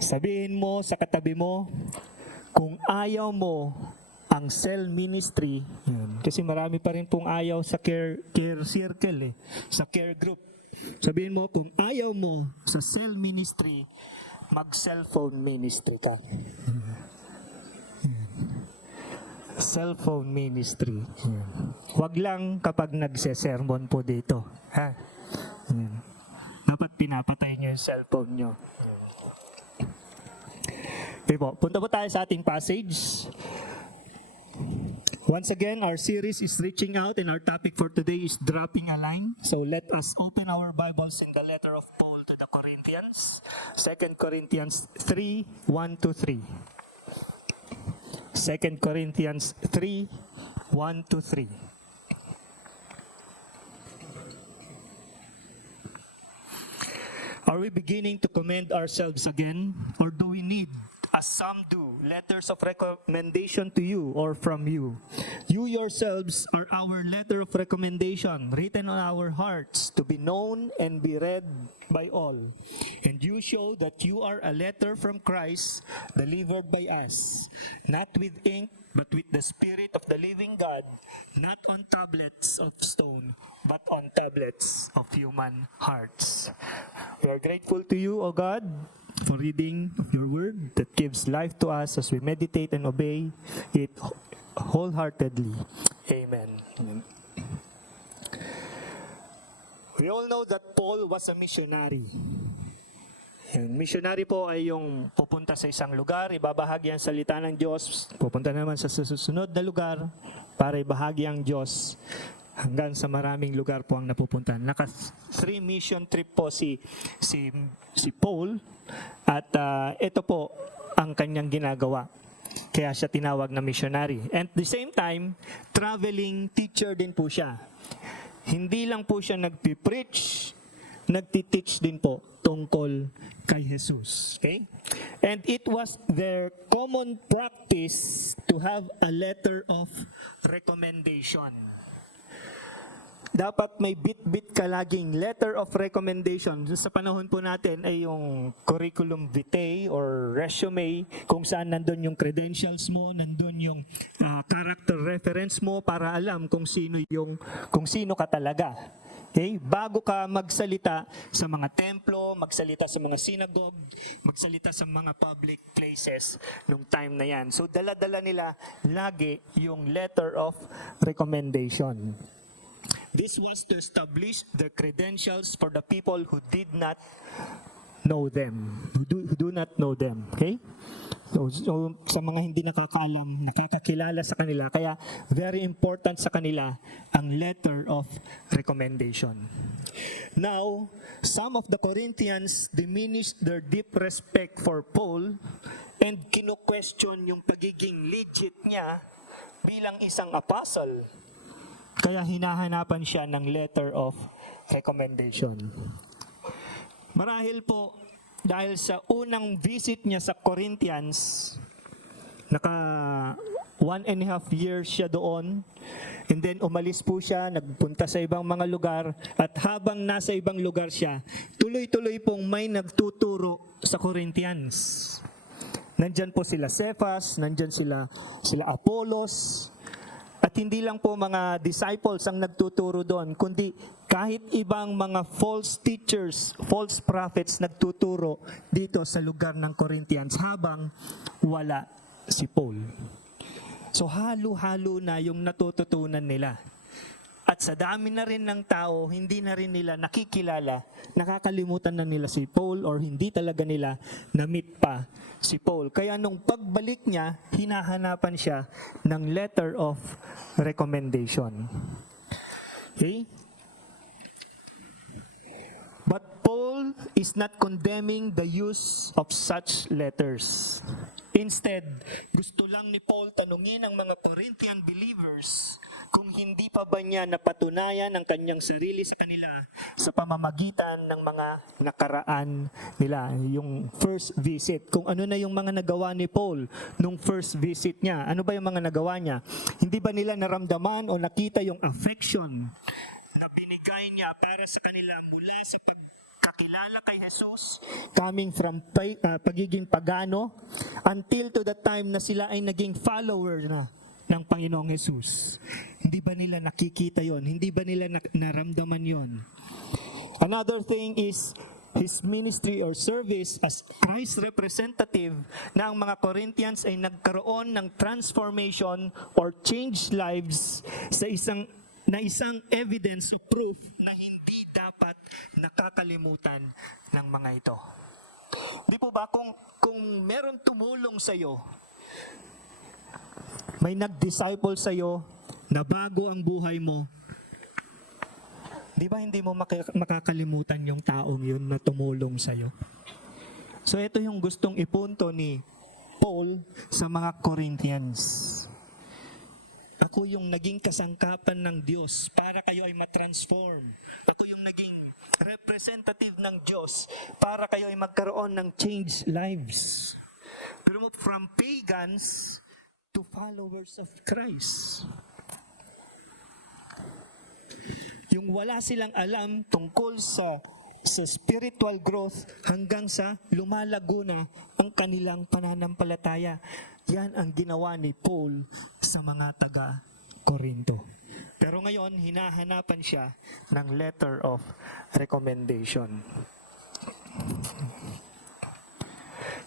Sabihin mo sa katabi mo, kung ayaw mo ang cell ministry, kasi marami pa rin pong ayaw sa care circle, sa care group. Sabihin mo, kung ayaw mo sa cell ministry, mag-cellphone ministry ka. Cellphone ministry. Huwag lang kapag nagse-sermon po dito. Ha? Dapat pinapatay nyo yung cellphone nyo. Okay po, punta po tayo sa ating passage. Once again, our series is reaching out and our topic for today is dropping a line. So let us open our Bibles in the letter of Paul to the Corinthians. 2 Corinthians 3, 1-3. 2 Corinthians 3, 1-3. Are we beginning to commend ourselves again? Or do we need, as some do, letters of recommendation to you or from you? You yourselves are our letter of recommendation, written on our hearts, to be known and be read by all. And you show that you are a letter from Christ, delivered by us, not with ink, but with the Spirit of the living God, not on tablets of stone, but on tablets of human hearts. We are grateful to you, O God, for reading your word that gives life to us as we meditate and obey it wholeheartedly. Amen. We all know that Paul was a missionary. Missionary po ay yung pupunta sa isang lugar, ibabahagi ang salita ng Diyos, pupunta naman sa susunod na lugar para ibahagi ang Diyos hanggang sa maraming lugar po ang napupuntahan. Naka-3 mission trip po si Paul at ito po ang kanyang ginagawa. Kaya siya tinawag na missionary. And at the same time, traveling teacher din po siya. Hindi lang po siya nagpipreach, nagtiteach din po tungkol kay Jesus. Okay? And it was their common practice to have a letter of recommendation. Dapat may bit-bit ka laging letter of recommendation. Sa panahon po natin ay yung curriculum vitae or resume, kung saan nandun yung credentials mo, nandun yung character reference mo para alam kung sino ka talaga. Okay? Bago ka magsalita sa mga templo, magsalita sa mga synagogue, magsalita sa mga public places nung time na yan. So dala-dala nila lagi yung letter of recommendation. This was to establish the credentials for the people who did not know them, who do not know them. Okay? So sa mga hindi nakakaalam, nakakakilala sa kanila, kaya very important sa kanila ang letter of recommendation. Now, some of the Corinthians diminished their deep respect for Paul and kino-question yung pagiging legit niya bilang isang apostle. Kaya hinahanapan siya ng letter of recommendation. Marahil po, dahil sa unang visit niya sa Corinthians, Naka 1.5 years siya doon. And then umalis po siya, nagpunta sa ibang mga lugar. At habang nasa ibang lugar siya, tuloy-tuloy pong may nagtuturo sa Corinthians. Nandyan po sila Cephas, nandyan sila Apollos. At hindi lang po mga disciples ang nagtuturo doon, kundi kahit ibang mga false teachers, false prophets nagtuturo dito sa lugar ng Corinthians habang wala si Paul. So halo-halo na yung natututunan nila. At sa dami na rin ng tao, hindi na rin nila nakikilala, nakakalimutan na nila si Paul or hindi talaga nila na-meet pa si Paul. Kaya nung pagbalik niya, hinahanapan siya ng letter of recommendation. Okay? But Paul is not condemning the use of such letters. Instead, gusto lang ni Paul tanungin ang mga Corinthian believers kung hindi pa ba niya napatunayan ang kanyang sarili sa kanila sa pamamagitan ng mga nakaraan nila. Yung first visit, kung ano na yung mga nagawa ni Paul nung first visit niya. Ano ba yung mga nagawa niya? Hindi ba nila naramdaman o nakita yung affection na binigay niya para sa kanila mula sa pagkakilala kay Jesus, coming from pagiging pagano until to the time na sila ay naging follower na ng Panginoong Jesus. Hindi ba nila nakikita yon? Hindi ba nila naramdaman yon? Another thing is his ministry or service as Christ's representative na ang mga Corinthians ay nagkaroon ng transformation or changed lives sa isang evidence o proof na hindi dapat nakakalimutan ng mga ito. Di po ba kung meron tumulong sa iyo, may nag-disciple sa iyo na bago ang buhay mo, di ba hindi mo makakalimutan yung taong yun na tumulong sa iyo? So ito yung gustong ipunto ni Paul sa mga Corinthians. Ako yung naging kasangkapan ng Diyos para kayo ay matransform. Ako yung naging representative ng Diyos para kayo ay magkaroon ng changed lives. Pero from pagans to followers of Christ. Yung wala silang alam tungkol sa spiritual growth hanggang sa lumalago na ang kanilang pananampalataya. Yan ang ginawa ni Paul sa mga taga-Korinto. Pero ngayon, hinahanapan siya ng letter of recommendation.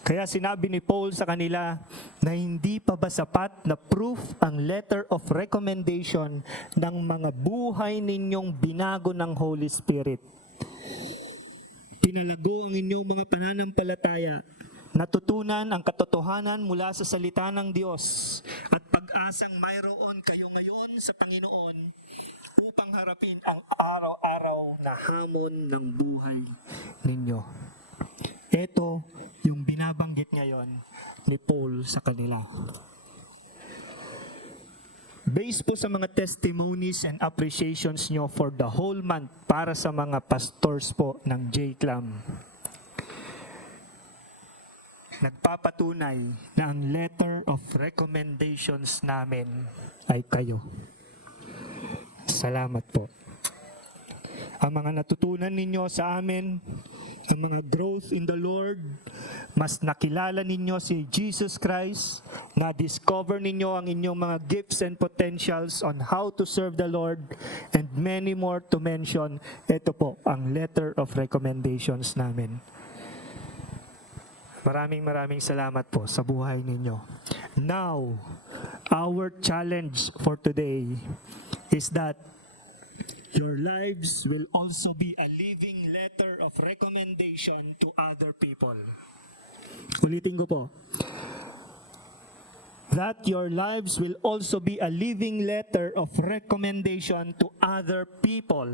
Kaya sinabi ni Paul sa kanila na hindi pa ba sapat na proof ang letter of recommendation ng mga buhay ninyong binago ng Holy Spirit. Pinalago ang inyong mga pananampalataya, natutunan ang katotohanan mula sa salita ng Diyos at pag-asang mayroon kayo ngayon sa Panginoon upang harapin ang araw-araw na hamon ng buhay ninyo. Ito yung binabanggit ngayon ni Paul sa kanila. Based po sa mga testimonies and appreciations nyo for the whole month para sa mga pastors po ng J-Clam, nagpapatunay na ang letter of recommendations namin ay kayo. Salamat po. Ang mga natutunan ninyo sa amin, ang mga growth in the Lord, mas nakilala ninyo si Jesus Christ, na-discover ninyo ang inyong mga gifts and potentials on how to serve the Lord, and many more to mention. Ito po ang letter of recommendations namin. Maraming salamat po sa buhay ninyo. Now, our challenge for today is that your lives will also be a living letter of recommendation to other people. Ulitin ko po. That your lives will also be a living letter of recommendation to other people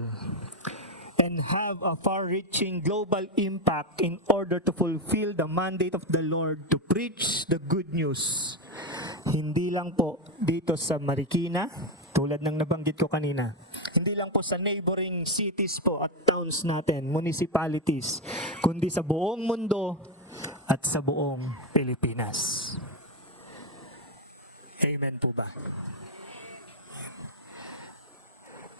and have a far-reaching global impact in order to fulfill the mandate of the Lord to preach the good news. Hindi lang po dito sa Marikina, tulad ng nabanggit ko kanina. Hindi lang po sa neighboring cities po at towns natin, municipalities, kundi sa buong mundo at sa buong Pilipinas. Amen po ba?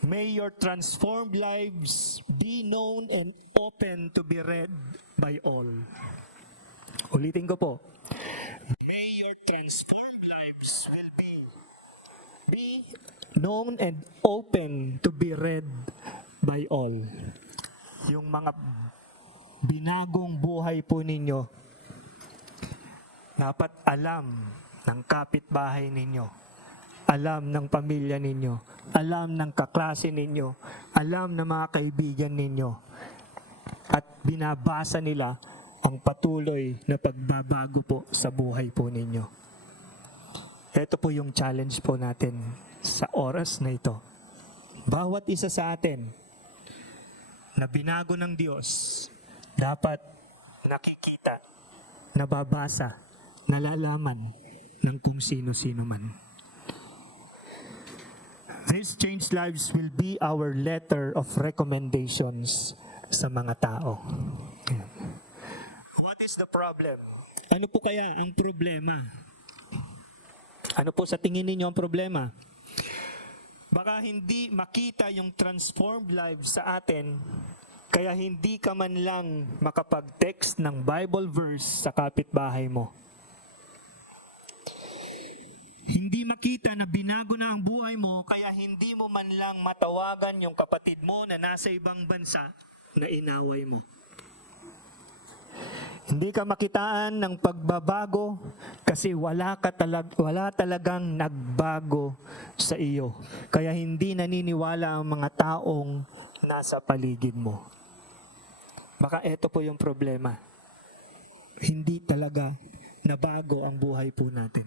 May your transformed lives be known and open to be read by all. Ulitin ko po. May your transformed lives will be known and open to be read by all. Yung mga binagong buhay po ninyo, dapat alam ng kapitbahay ninyo, alam ng pamilya ninyo, alam ng kaklase ninyo, alam ng mga kaibigan ninyo, at binabasa nila ang patuloy na pagbabago po sa buhay po ninyo. Ito po yung challenge po natin sa oras na ito. Bawat isa sa atin na binago ng Diyos, dapat nakikita, nababasa, nalalaman ng kung sino-sino man. These changed lives will be our letter of recommendations sa mga tao. What is the problem? Ano po kaya ang problema? Ano po sa tingin ninyo ang problema? Baka hindi makita yung transformed lives sa atin, kaya hindi ka man lang makapag-text ng Bible verse sa kapitbahay mo. Hindi makita na binago na ang buhay mo, kaya hindi mo man lang matawagan yung kapatid mo na nasa ibang bansa na inaway mo. Hindi ka makitaan ng pagbabago kasi wala talagang nagbago sa iyo. Kaya hindi naniniwala ang mga taong nasa paligid mo. Baka ito po yung problema. Hindi talaga nabago ang buhay po natin.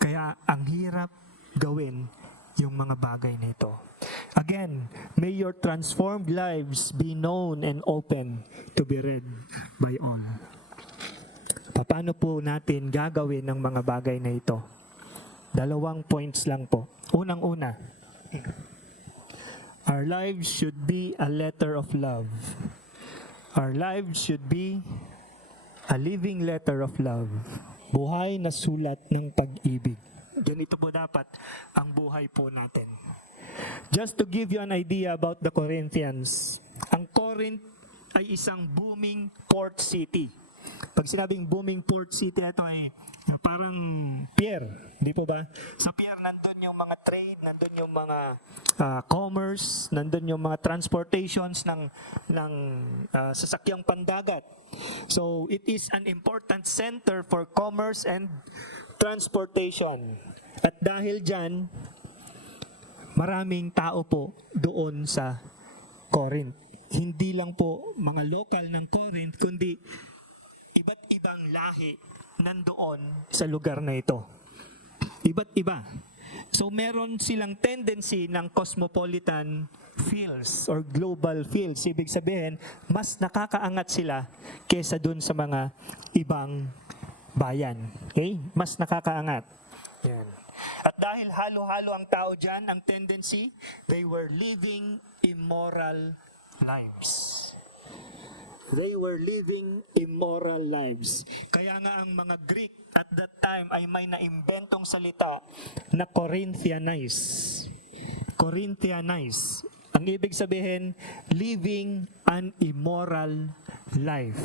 Kaya ang hirap gawin yung mga bagay na ito. Again, may your transformed lives be known and open to be read by all. Paano po natin gagawin ang mga bagay na ito? 2 points lang po. Unang-una, our lives should be a letter of love. Our lives should be a living letter of love. Buhay na sulat ng pag-ibig. Ganito po dapat ang buhay po natin. Just to give you an idea about the Corinthians, ang Corinth ay isang booming port city. Pag sinabing booming port city, ito ay parang pier, di po ba? Sa pier, nandun yung mga trade, nandun yung mga commerce, nandun yung mga transportations ng sasakyang pandagat. So, it is an important center for commerce and transportation. At dahil dyan, maraming tao po doon sa Corinth. Hindi lang po mga lokal ng Corinth, kundi iba't ibang lahi nandoon sa lugar na ito. Iba't iba. So meron silang tendency ng cosmopolitan feels or global feels. Ibig sabihin, mas nakakaangat sila kesa dun sa mga ibang bayan. Okay? Mas nakakaangat. Yan. At dahil halo-halo ang tao dyan, ang tendency, they were living immoral lives. They were living immoral lives. Kaya nga ang mga Greek at that time ay may naimbentong salita na Corinthianize. Corinthianize. Ang ibig sabihin, living an immoral life.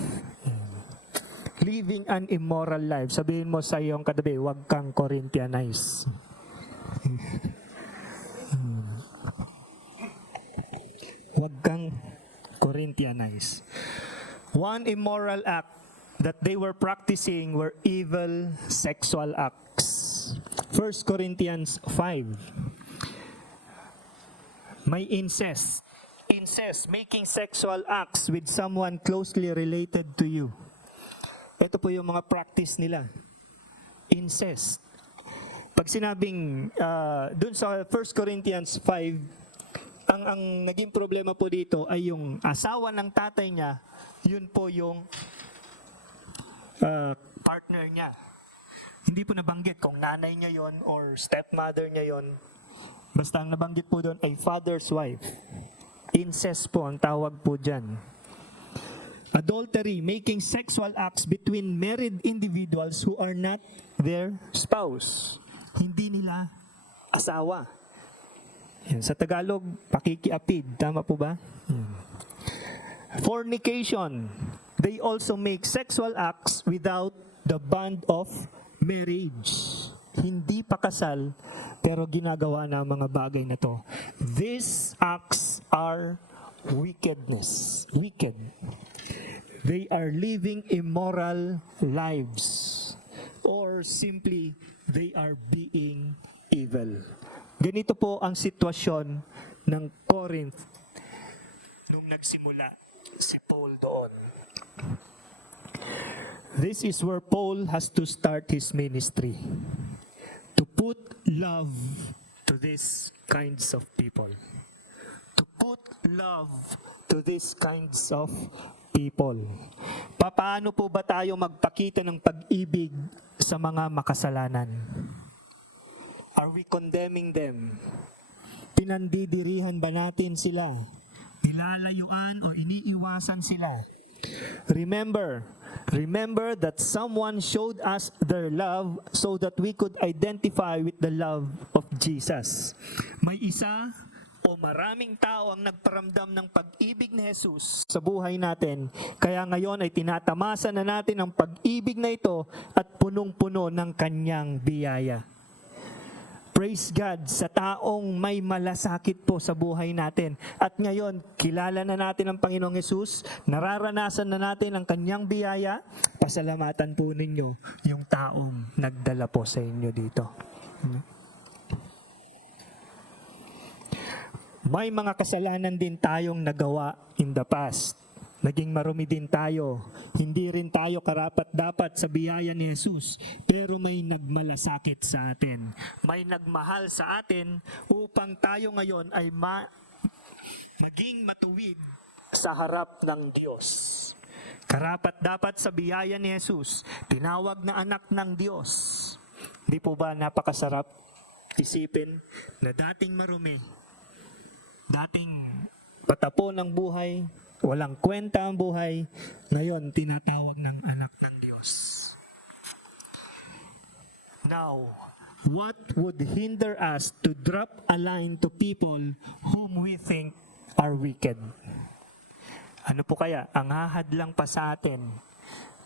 Living an immoral life. Sabihin mo sa iyong katabi, huwag kang Corinthianize. Huwag kang Corinthianize. One immoral act that they were practicing were evil sexual acts. 1 Corinthians 5. May incest. Incest, making sexual acts with someone closely related to you. Ito po yung mga practice nila. Incest. Pag sinabing, dun sa 1 Corinthians 5, ang naging problema po dito ay yung asawa ng tatay niya, yun po yung partner niya. Hindi po nabanggit kung nanay niya yon or stepmother niya yon. Basta ang nabanggit po doon ay father's wife. Incest po ang tawag po dyan. Adultery, making sexual acts between married individuals who are not their spouse. hindi nila asawa. Yan, sa Tagalog, pakikiapid. Tama po ba? Fornication. They also make sexual acts without the bond of marriage. Hindi pa kasal, pero ginagawa na ang mga bagay na to. These acts are wickedness. Wicked. They are living immoral lives. Or simply, they are being evil. Ganito po ang sitwasyon ng Corinth nung nagsimula si Paul doon. This is where Paul has to start his ministry. To put love to these kinds of people. To put love to these kinds of people. Paano po ba tayo magpakita ng pag-ibig sa mga makasalanan? Are we condemning them? Pinandidirihan ba natin sila? Nilalayuan o iniiwasan sila? Remember that someone showed us their love so that we could identify with the love of Jesus. May isa o maraming tao ang nagparamdam ng pag-ibig ni Jesus sa buhay natin. Kaya ngayon ay tinatamasa na natin ang pag-ibig na ito at punong-puno ng kanyang biyaya. Praise God sa taong may malasakit po sa buhay natin. At ngayon, kilala na natin ang Panginoong Hesus, nararanasan na natin ang kanyang biyaya, pasalamatan po ninyo yung taong nagdala po sa inyo dito. May mga kasalanan din tayong nagawa in the past. Naging marumi din tayo. Hindi rin tayo karapat-dapat sa biyaya ni Jesus. Pero may nagmalasakit sa atin. May nagmahal sa atin upang tayo ngayon ay maging matuwid sa harap ng Diyos. Karapat-dapat sa biyaya ni Jesus. Tinawag na anak ng Diyos. Di po ba napakasarap isipin na dating marumi, dating patapo ng buhay, walang kwenta ang buhay, ngayon tinatawag ng anak ng Diyos. Now, what would hinder us to drop a line to people whom we think are wicked? Ano po kaya ang hahadlang pa sa atin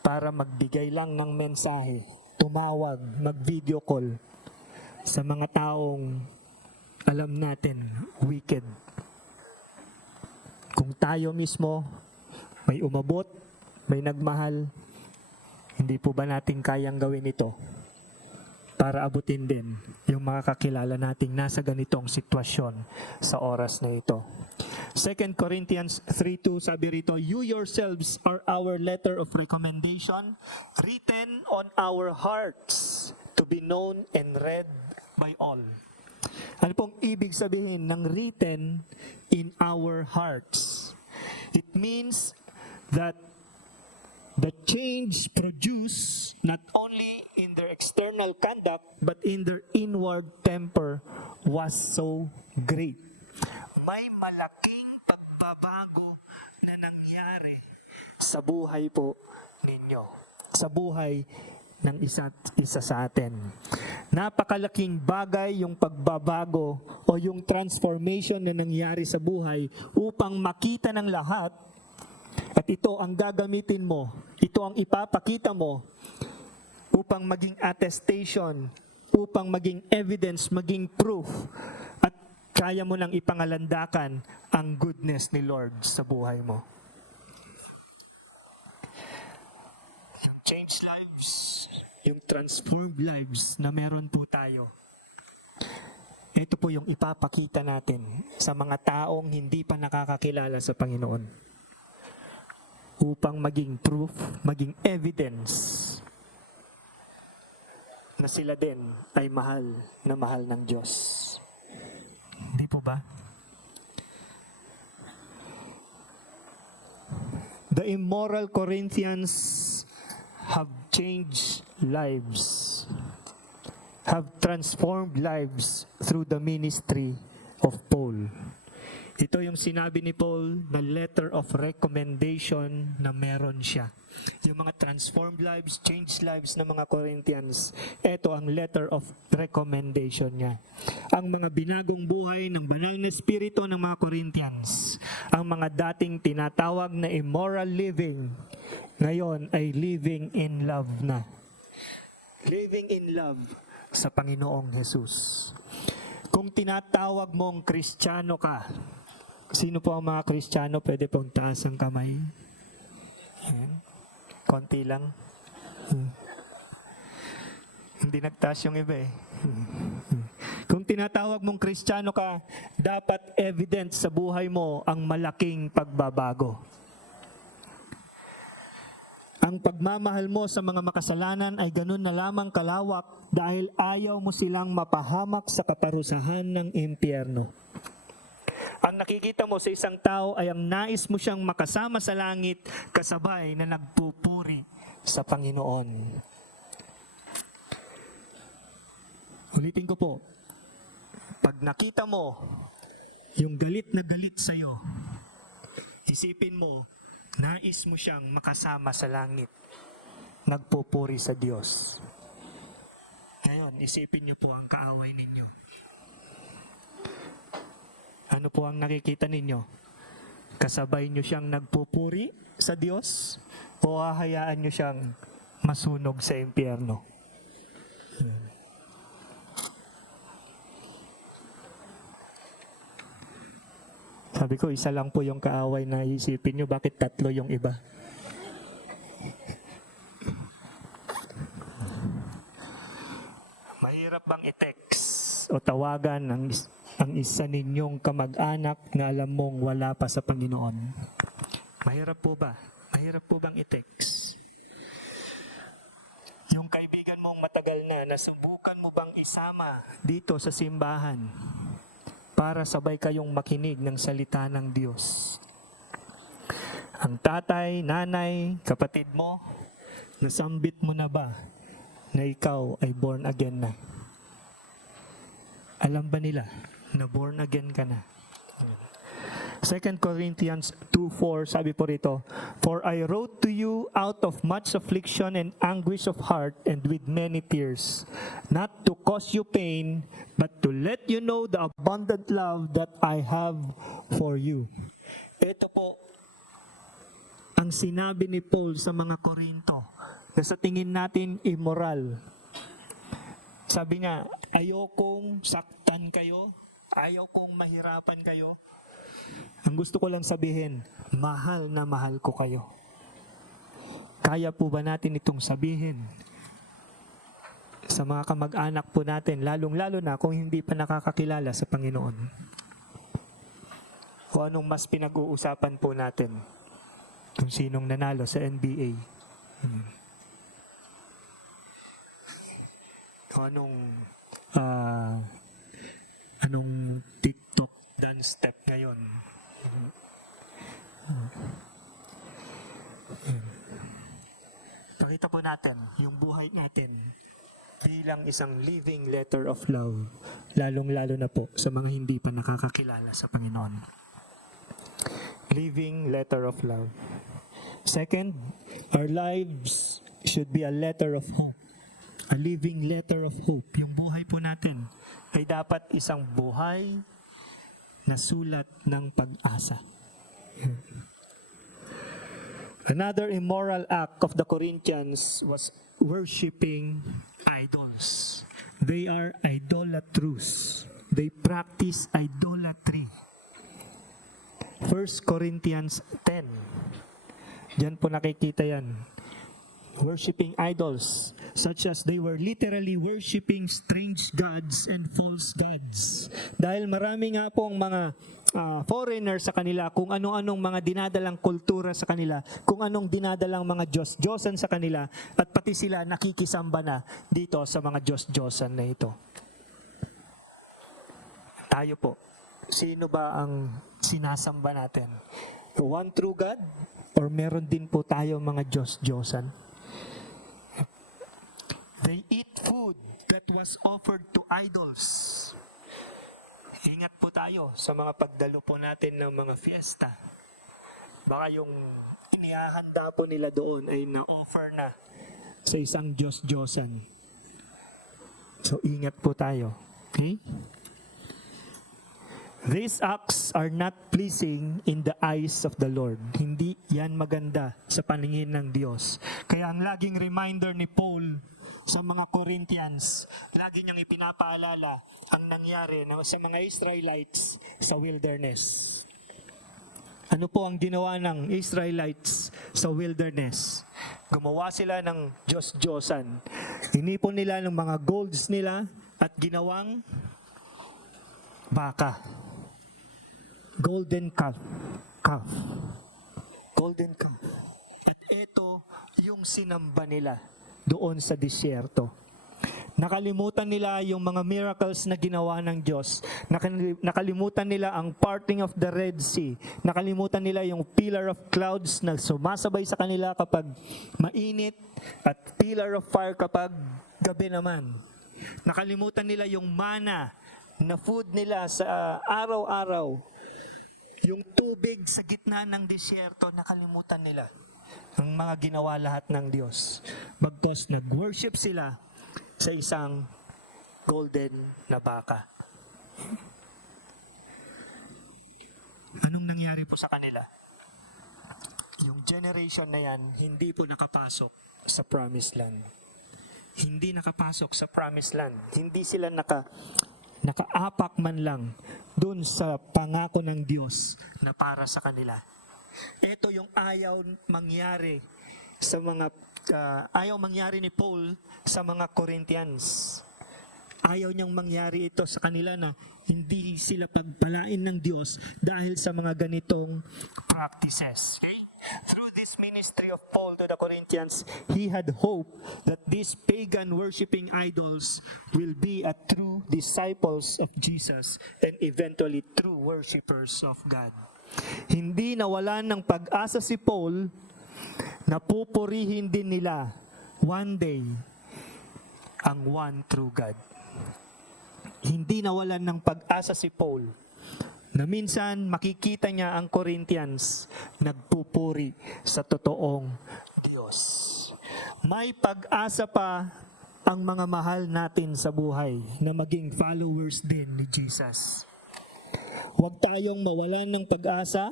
para magbigay lang ng mensahe, tumawag, mag-video call sa mga taong alam natin wicked? Kung tayo mismo may umabot, may nagmahal, hindi po ba natin kayang gawin ito para abutin din yung mga kakilala nating nasa ganitong sitwasyon sa oras na ito? 2 Corinthians 3:2 sabi rito, you yourselves are our letter of recommendation, written on our hearts, to be known and read by all. Ano pong ibig sabihin ng written in our hearts? It means that the change produced not only in their external conduct but in their inward temper was so great. May malaking pagbabago na nangyari sa buhay po ninyo, sa buhay ng isa't isa sa atin. Napakalaking bagay yung pagbabago o yung transformation na nangyari sa buhay upang makita ng lahat at ito ang gagamitin mo, ito ang ipapakita mo upang maging attestation, upang maging evidence, maging proof at kaya mo nang ipangalandakan ang goodness ni Lord sa buhay mo. Yung changed lives, yung transformed lives na meron po tayo. Ito po yung ipapakita natin sa mga taong hindi pa nakakakilala sa Panginoon upang maging proof, maging evidence na sila din ay mahal na mahal ng Diyos. Hindi po ba? The immoral Corinthians have changed lives, have transformed lives through the ministry of Paul. Ito yung sinabi ni Paul na letter of recommendation na meron siya. Yung mga transformed lives, changed lives ng mga Corinthians, ito ang letter of recommendation niya. Ang mga binagong buhay ng banal na espiritu ng mga Corinthians, ang mga dating tinatawag na immoral living, ngayon ay living in love na. Living in love sa Panginoong Jesus. Kung tinatawag mong Kristiyano ka, sino po ang mga Kristiyano? Pwede pong taas ang kamay. Ayan. Konti lang. Hindi nagtaas yung iba eh. Kung tinatawag mong Kristiyano ka, dapat evident sa buhay mo ang malaking pagbabago. Ang pagmamahal mo sa mga makasalanan ay ganun na lamang kalawak dahil ayaw mo silang mapahamak sa kaparusahan ng impyerno. Ang nakikita mo sa isang tao ay ang nais mo siyang makasama sa langit kasabay na nagpupuri sa Panginoon. Ulitin ko po, pag nakita mo yung galit na galit sa'yo, isipin mo, nais mo siyang makasama sa langit, nagpupuri sa Diyos. Ngayon, isipin niyo po ang kaaway ninyo. Ano po ang nakikita ninyo? Kasabay niyo siyang nagpupuri sa Diyos o hahayaan niyo siyang masunog sa impyerno? Sabi ko, isa lang po yung kaaway na isipin niyo, bakit tatlo yung iba? Mahirap bang i-text o tawagan ang isa ninyong kamag-anak na alam mong wala pa sa Panginoon? Mahirap po ba? Mahirap po bang i-text? Yung kaibigan mong matagal na, nasubukan mo bang isama dito sa simbahan para sabay kayong makinig ng salita ng Diyos? Ang tatay, nanay, kapatid mo, nasambit mo na ba na ikaw ay born again na? Alam ba nila na born again ka na? 2 Corinthians 2:4, sabi po rito, "For I wrote to you out of much affliction and anguish of heart and with many tears, not to cause you pain, but to let you know the abundant love that I have for you." Ito po ang sinabi ni Paul sa mga Korinto na sa tingin natin immoral. Sabi nga, ayokong saktan kayo, ayokong mahirapan kayo. Ang gusto ko lang sabihin, mahal na mahal ko kayo. Kaya po ba natin itong sabihin sa mga kamag-anak po natin, lalong-lalo na kung hindi pa nakakakilala sa Panginoon? O anong mas pinag-uusapan po natin? Kung sinong nanalo sa NBA. O anong TikTok dance step ngayon? Pakita po natin yung buhay natin bilang isang living letter of love, lalong-lalo na po sa mga hindi pa nakakakilala sa Panginoon. Living letter of love. Second, our lives should be a letter of hope. A living letter of hope. Yung buhay po natin ay dapat isang buhay na sulat ng pag-asa. Another immoral act of the Corinthians was worshiping idols. They are idolatrous. They practice idolatry. 1 Corinthians 10. Diyan po nakikita yan. Worshiping idols, such as they were literally worshiping strange gods and false gods. Dahil marami nga po ang mga foreigners sa kanila, kung ano-anong mga dinadalang kultura sa kanila, kung anong dinadalang mga Diyos-Diyosan sa kanila, at pati sila nakikisamba na dito sa mga Diyos-Diyosan na ito. Tayo po, sino ba ang sinasamba natin? The one true God? Or meron din po tayo mga Diyos-Diyosan? They eat food that was offered to idols. Ingat po tayo sa mga pagdalo po natin ng mga fiesta. Baka yung inihahanda po nila doon ay na-offer na sa isang Diyos-Diyosan. So ingat po tayo. Okay? These acts are not pleasing in the eyes of the Lord. Hindi yan maganda sa paningin ng Diyos. Kaya ang laging reminder ni Paul sa mga Corinthians, lagi niyang ipinapaalala ang nangyari sa mga Israelites sa wilderness. Ano po ang ginawa ng Israelites sa wilderness? Gumawa sila ng Diyos-Diyosan. Inipon nila ng mga golds nila at ginawang baka. Golden calf. Golden calf. At ito yung sinamba nila doon sa disyerto. Nakalimutan nila yung mga miracles na ginawa ng Diyos. Nakalimutan nila ang parting of the Red Sea. Nakalimutan nila yung pillar of clouds na sumasabay sa kanila kapag mainit at pillar of fire kapag gabi naman. Nakalimutan nila yung manna na food nila sa araw-araw. Yung tubig sa gitna ng disyerto, nakalimutan nila ang mga ginawa lahat ng Diyos. Bagtos nag-worship sila sa isang golden na baka. Anong nangyari po sa kanila? Yung generation na yan, hindi po nakapasok sa promised land. Hindi nakapasok sa promised land. Hindi sila nakaapak man lang doon sa pangako ng Diyos na para sa kanila. Ito yung ayaw mangyari ni Paul sa mga Corinthians. Ayaw niyang mangyari ito sa kanila na hindi sila pagpalain ng Diyos dahil sa mga ganitong practices. Okay? Through this ministry of Paul to the Corinthians, he had hope that these pagan worshiping idols will be a true disciples of Jesus and eventually true worshipers of God. Hindi nawalan ng pag-asa si Paul na pupurihin din nila one day ang one true God. Hindi nawalan ng pag-asa si Paul na minsan makikita niya ang Corinthians nagpupuri sa totoong Diyos. May pag-asa pa ang mga mahal natin sa buhay na maging followers din ni Jesus. Huwag tayong mawalan ng pag-asa.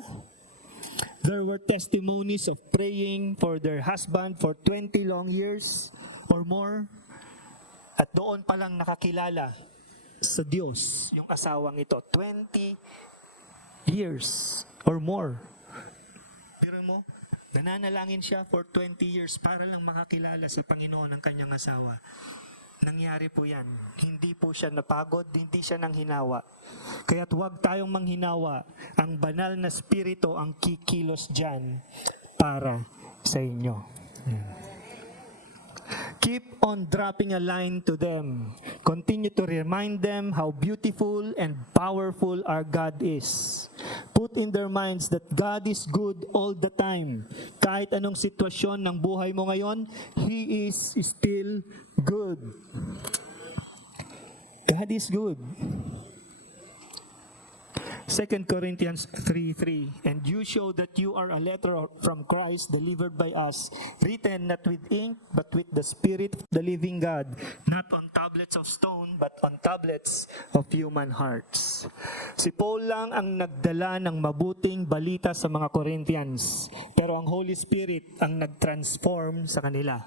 There were testimonies of praying for their husband for 20 long years or more. At doon pa lang nakakilala sa Diyos yung asawang ito. 20 years or more. Pero mo, nananalangin siya for 20 years para lang makakilala sa Panginoon ng kanyang asawa. Nangyari po yan. Hindi po siya napagod, hindi siya nanghinawa. Kaya't huwag tayong manghinawa. Ang banal na spirito ang kikilos dyan para sa inyo. Keep on dropping a line to them. Continue to remind them how beautiful and powerful our God is. Put in their minds that God is good all the time. Kahit anong sitwasyon ng buhay mo ngayon, He is still good. God is good. 2 Corinthians 3:3, and you show that you are a letter from Christ delivered by us, written not with ink, but with the Spirit of the living God, not on tablets of stone, but on tablets of human hearts. Si Paul lang ang nagdala ng mabuting balita sa mga Corinthians, pero ang Holy Spirit ang nag-transform sa kanila.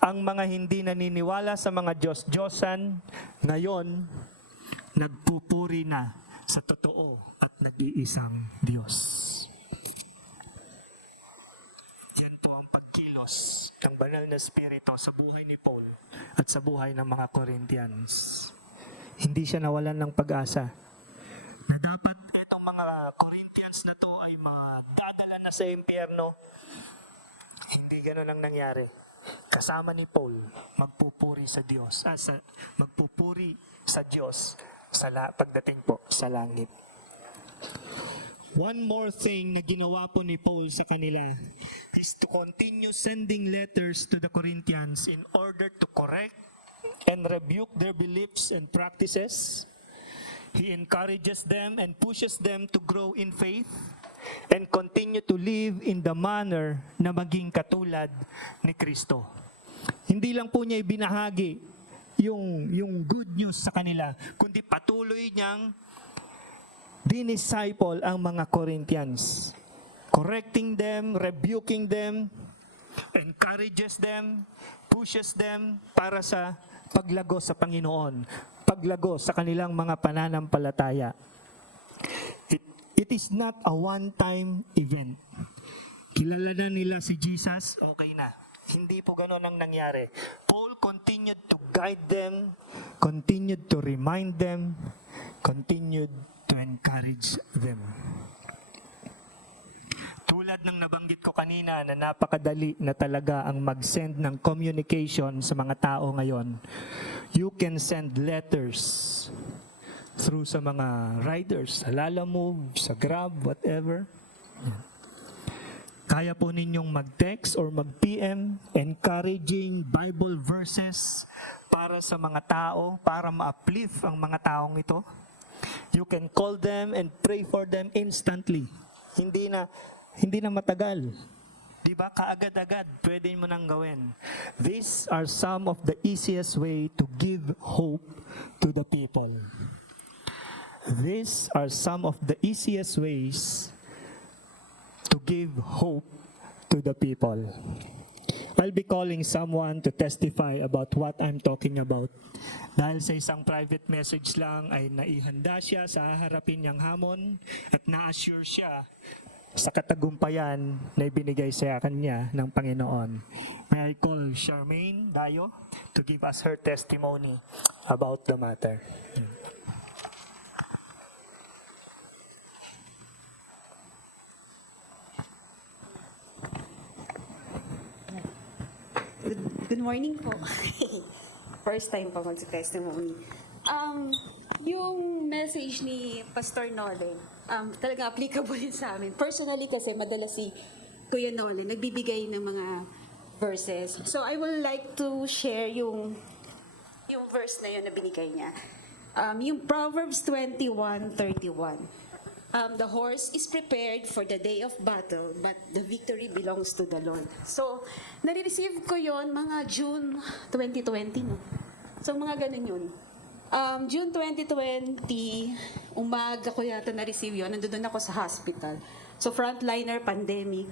Ang mga hindi naniniwala sa mga Diyos-Diyosan, ngayon, nagpupuri na sa totoo at nag-iisang Diyos. Yan po ang pagkilos ng banal na spirito sa buhay ni Paul at sa buhay ng mga Corinthians. Hindi siya nawalan ng pag-asa na dapat itong mga Corinthians na to ay madadala na sa impyerno. Hindi ganoon ang nangyari. Kasama ni Paul, magpupuri sa Diyos, magpupuri sa Diyos pagdating po sa langit. One more thing na ginawa po ni Paul sa kanila is to continue sending letters to the Corinthians in order to correct and rebuke their beliefs and practices. He encourages them and pushes them to grow in faith and continue to live in the manner na maging katulad ni Kristo. Hindi lang po niya ibinahagi yung good news sa kanila, kundi patuloy niyang dinisciple ang mga Corinthians, correcting them, rebuking them, encourages them, pushes them para sa paglago sa Panginoon, paglago sa kanilang mga pananampalataya. It is not a one-time event. Kilala na nila si Jesus, okay na. Hindi po gano'n ang nangyari. Paul continued to guide them, continued to remind them, continued to encourage them. Tulad ng nabanggit ko kanina na napakadali na talaga ang mag-send ng communication sa mga tao ngayon. You can send letters through sa mga riders, sa Lalamove, sa Grab, whatever. Kaya po ninyong mag-text or mag-PM, encouraging Bible verses para sa mga tao, para ma-uplift ang mga taong ito. You can call them and pray for them instantly. Hindi na matagal. Diba? Kaagad-agad, pwede mo nang gawin. These are some of the easiest way to give hope to the people. These are some of the easiest ways to give hope to the people. I'll be calling someone to testify about what I'm talking about. Dahil sa isang private message lang ay naihanda siya sa haharapin niyang hamon at na-assure siya sa katagumpayan na ibinigay sa kanya ng Panginoon. May I call Charmaine Dayo to give us her testimony about the matter. Good morning po. First time pa mag-testimony. Yung message ni Pastor Nolan, talaga applicable yun sa amin. Personally kasi madalas si Kuya Nolan nagbibigay ng mga verses. So I would like to share yung verse na yun na binigay niya. Yung Proverbs 21:31. The horse is prepared for the day of battle, but the victory belongs to the Lord. So, nare-receive ko yon mga June 2020, no? So, mga ganun yun. June 2020, umaga ko yata na-receive yun. Nandun ako sa hospital. So, frontliner, pandemic.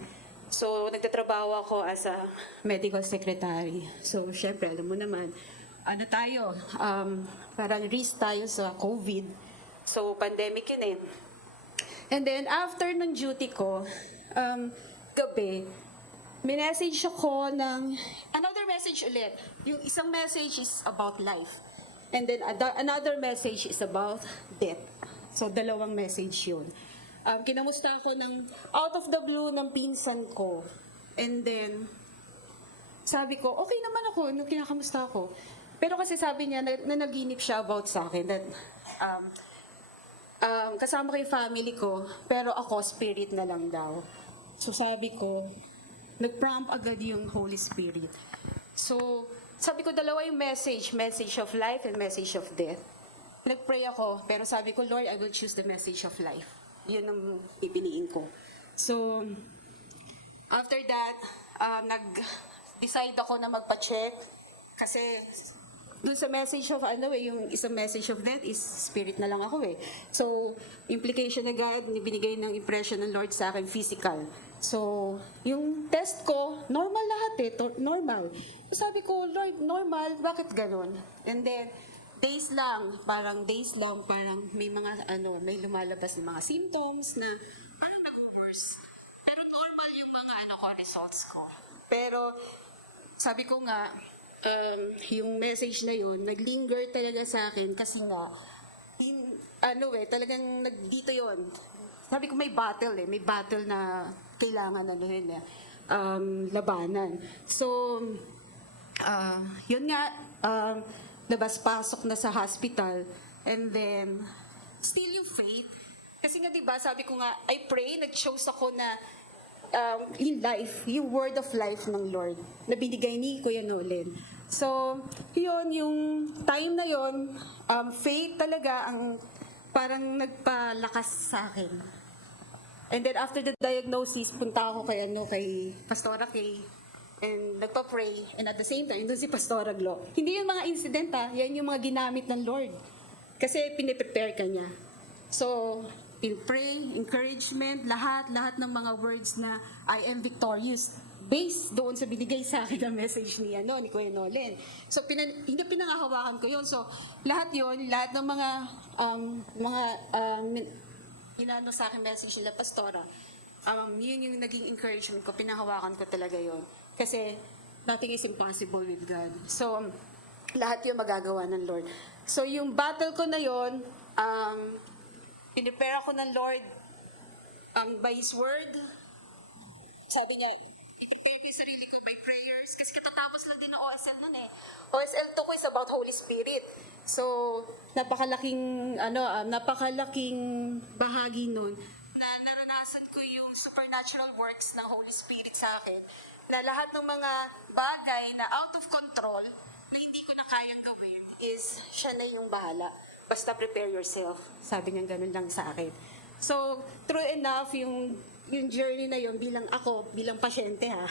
So, nagtatrabaho ako as a medical secretary. So, syempre, alam mo naman, parang risk tayo sa COVID. So, pandemic yun eh. And then, after nung duty ko, gabi, may message ako ng, another message ulit. Yung isang message is about life. And then, another message is about death. So, dalawang message yun. Kinamusta ako ng, out of the blue ng pinsan ko. And then, sabi ko, okay naman ako, nung kinakamusta ako. Pero kasi sabi niya, na naginip siya about sa akin, that, kasama ko yung family ko, pero ako, spirit na lang daw. So sabi ko, nag-prompt agad yung Holy Spirit. So, sabi ko, dalawa yung message of life and message of death. Nag-pray ako, pero sabi ko, Lord, I will choose the message of life. Yun ang pipiliin ko. So, after that, nag-decide ako na magpa-check, kasi doon sa message of yung isang message of death is spirit na lang ako eh. So, implication agad, binigay ng impression ng Lord sa akin, physical. So, yung test ko, normal lahat eh, normal. So, sabi ko, Lord, normal, bakit ganun? And then, days lang, parang may mga, may lumalabas ng mga symptoms na parang nag-worse. Pero normal yung mga, results ko. Pero, sabi ko nga, yung message na yun, naglinger talaga sa akin kasi nga, talagang dito yun. Sabi ko may battle na kailangan labanan. So, yun nga, labas-pasok na sa hospital, and then, still yung faith. Kasi nga diba, sabi ko nga, I pray, nag-chose ako na in life, yung word of life ng Lord na binigay ni Kuya Nolan. So, yun, yung time na yun, faith talaga ang parang nagpalakas sa akin. And then after the diagnosis, punta ako kay Pastora Kay, and nagpa-pray, and at the same time, doon si Pastora Glo. Hindi yung mga incident yan yung mga ginamit ng Lord. Kasi piniprepare ka niya. So, pray, encouragement, lahat ng mga words na I am victorious, based doon sa binigay sa akin na message ni Kuya Nolen. So, hindi pinangahawakan ko yun. So, lahat ng mga inano sa akin message nila, Pastora, yun yung naging encouragement ko, pinahawakan ko talaga yun. Kasi, nothing is impossible with God. So, lahat yun magagawa ng Lord. So, yung battle ko na yun, pinipare ako ng Lord by His Word. Sabi niya, i-prepare ko yung sarili ko by prayers. Kasi katatapos lang din ng OSL nun eh. OSL 2 ko is about Holy Spirit. So, napakalaking bahagi nun na naranasan ko yung supernatural works ng Holy Spirit sa akin. Na lahat ng mga bagay na out of control, na hindi ko na kayang gawin, is siya na yung bahala. Basta prepare yourself. Sabi niya ganun lang sa akin. So, true enough, yung journey na yun, bilang pasyente ha.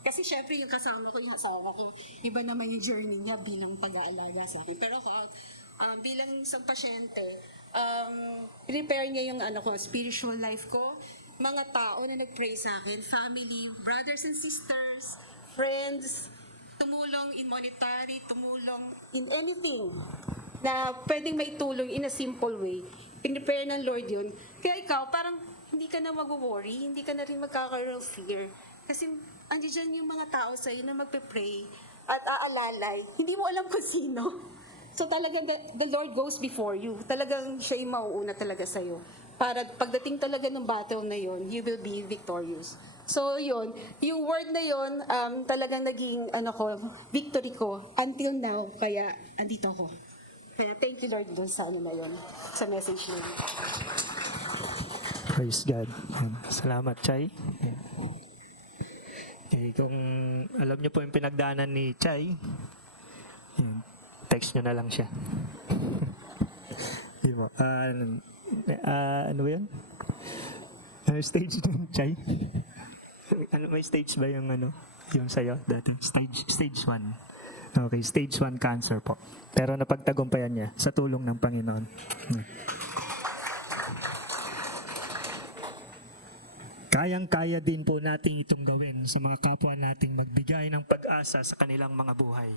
Kasi syempre yung kasama ko, yung asawa ko, iba naman yung journey niya bilang pag-aalaga sa akin. Pero ako, bilang isang pasyente, prepare niya yung spiritual life ko, mga tao na nag-pray sa akin, family, brothers and sisters, friends, tumulong in monetary, tumulong in anything na pwedeng may tulong in a simple way. Pinipare ng Lord yun. Kaya ikaw, parang hindi ka na mag-worry, hindi ka na rin magkakaroon of fear. Kasi andiyan yung mga tao sa'yo na magpe-pray at aalalay. Hindi mo alam kung sino. So talagang the Lord goes before you. Talagang siya yung mauuna talaga sa'yo. Para pagdating talaga ng battle na yon, you will be victorious. So yun, yung word na yun, talagang naging victory ko until now. Kaya andito ako. Kaya thank you Lord dun sa na yun, sa message na yun. Praise God. Salamat, Chay. Okay, kung alam niyo po yung pinagdaanan ni Chay, text niyo na lang siya. Di ba? Ano ba yun? Stage ng Chay? May stage ba yung yung sa'yo? Dati? Stage 1. Okay, stage 1 cancer po. Pero napagtagumpayan niya sa tulong ng Panginoon. Kayang-kaya din po natin itong gawin sa mga kapwa nating magbigay ng pag-asa sa kanilang mga buhay.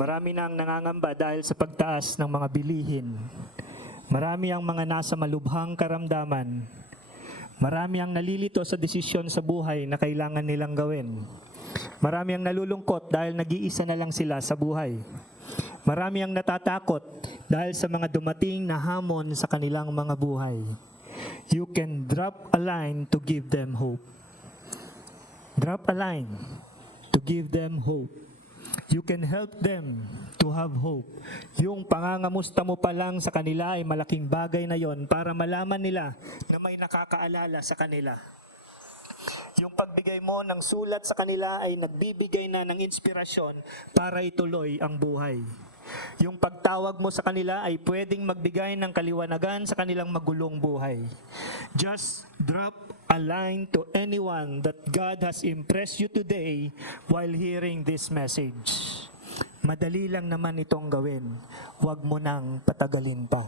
Marami nang nangangamba dahil sa pagtaas ng mga bilihin. Marami ang mga nasa malubhang karamdaman. Marami ang nalilito sa desisyon sa buhay na kailangan nilang gawin. Marami ang nalulungkot dahil nag-iisa na lang sila sa buhay. Marami ang natatakot dahil sa mga dumating na hamon sa kanilang mga buhay. You can drop a line to give them hope. Drop a line to give them hope. You can help them to have hope. Yung pangangamusta mo pa lang sa kanila ay malaking bagay na yon para malaman nila na may nakakaalala sa kanila. Yung pagbigay mo ng sulat sa kanila ay nagbibigay na ng inspirasyon para ituloy ang buhay. Yung pagtawag mo sa kanila ay pwedeng magbigay ng kaliwanagan sa kanilang magulong buhay. Just drop a line to anyone that God has impressed you today while hearing this message. Madali lang naman itong gawin. Huwag mo nang patagalin pa.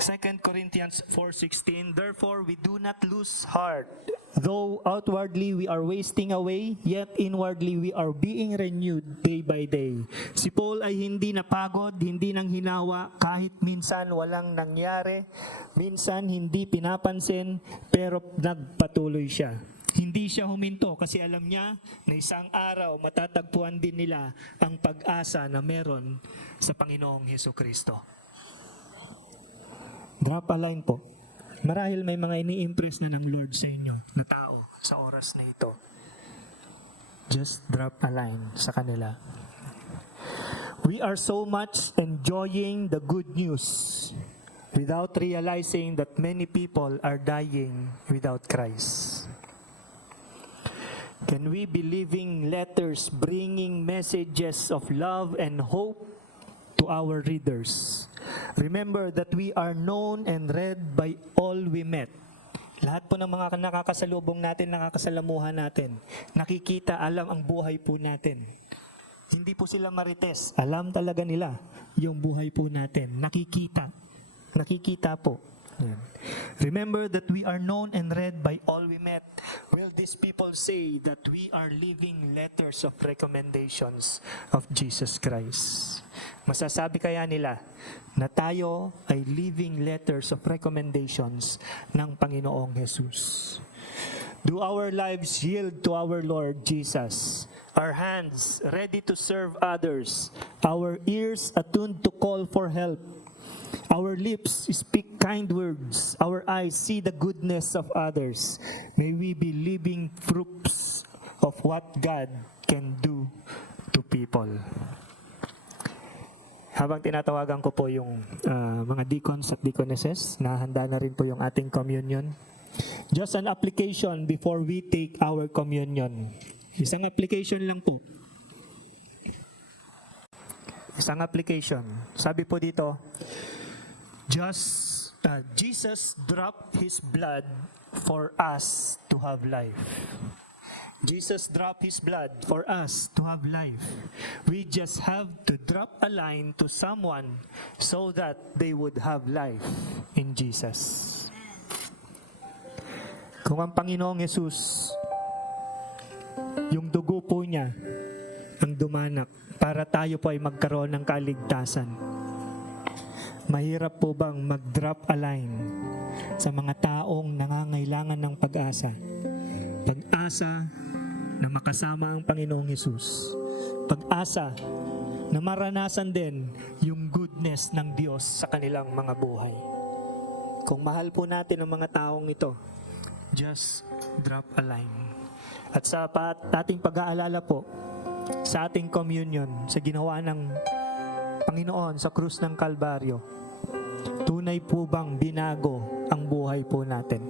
2 Corinthians 4:16, therefore we do not lose heart. Though outwardly we are wasting away, yet inwardly we are being renewed day by day. Si Paul ay hindi napagod, hindi nang hinawa, kahit minsan walang nangyari, minsan hindi pinapansin, pero nagpatuloy siya. Hindi siya huminto kasi alam niya na isang araw matatagpuan din nila ang pag-asa na meron sa Panginoong Hesukristo. Drop a line po. Marahil may mga ini-impress na ng Lord sa inyo na tao sa oras na ito. Just drop a line sa kanila. We are so much enjoying the good news without realizing that many people are dying without Christ. Can we be living letters bringing messages of love and hope to our readers. Remember that we are known and read by all we met. Lahat po ng mga nakakasalubong natin, nakakasalamuhan natin, nakikita, alam ang buhay po natin. Hindi po sila marites. Alam talaga nila yung buhay po natin. Nakikita. Nakikita po. Yan. Remember that we are known and read by all we met. Will these people say that we are living letters of recommendations of Jesus Christ? Masasabi kaya nila na tayo ay living letters of recommendations ng Panginoong Jesus? Do our lives yield to our Lord Jesus? Our hands ready to serve others? Our ears attuned to call for help? Our lips speak kind words. Our eyes see the goodness of others. May we be living proofs of what God can do to people. Habang tinatawagan ko po yung mga deacons at deaconesses, nahanda na rin po yung ating communion. Just an application before we take our communion. Isang application lang po. Isang application. Sabi po dito, Jesus dropped His blood for us to have life. Jesus dropped His blood for us to have life. We just have to drop a line to someone so that they would have life in Jesus. Kung ang Panginoong Jesus, yung dugo po niya ang dumanak para tayo po ay magkaroon ng kaligtasan, mahirap po bang mag-drop a line sa mga taong nangangailangan ng pag-asa? Pag-asa na makasama ang Panginoong Hesus. Pag-asa na maranasan din yung goodness ng Diyos sa kanilang mga buhay. Kung mahal po natin ang mga taong ito, just drop a line. At sa ating pag-aalala po, sa ating communion, sa ginawa ng Panginoon sa krus ng Kalbaryo, tunay po bang binago ang buhay po natin?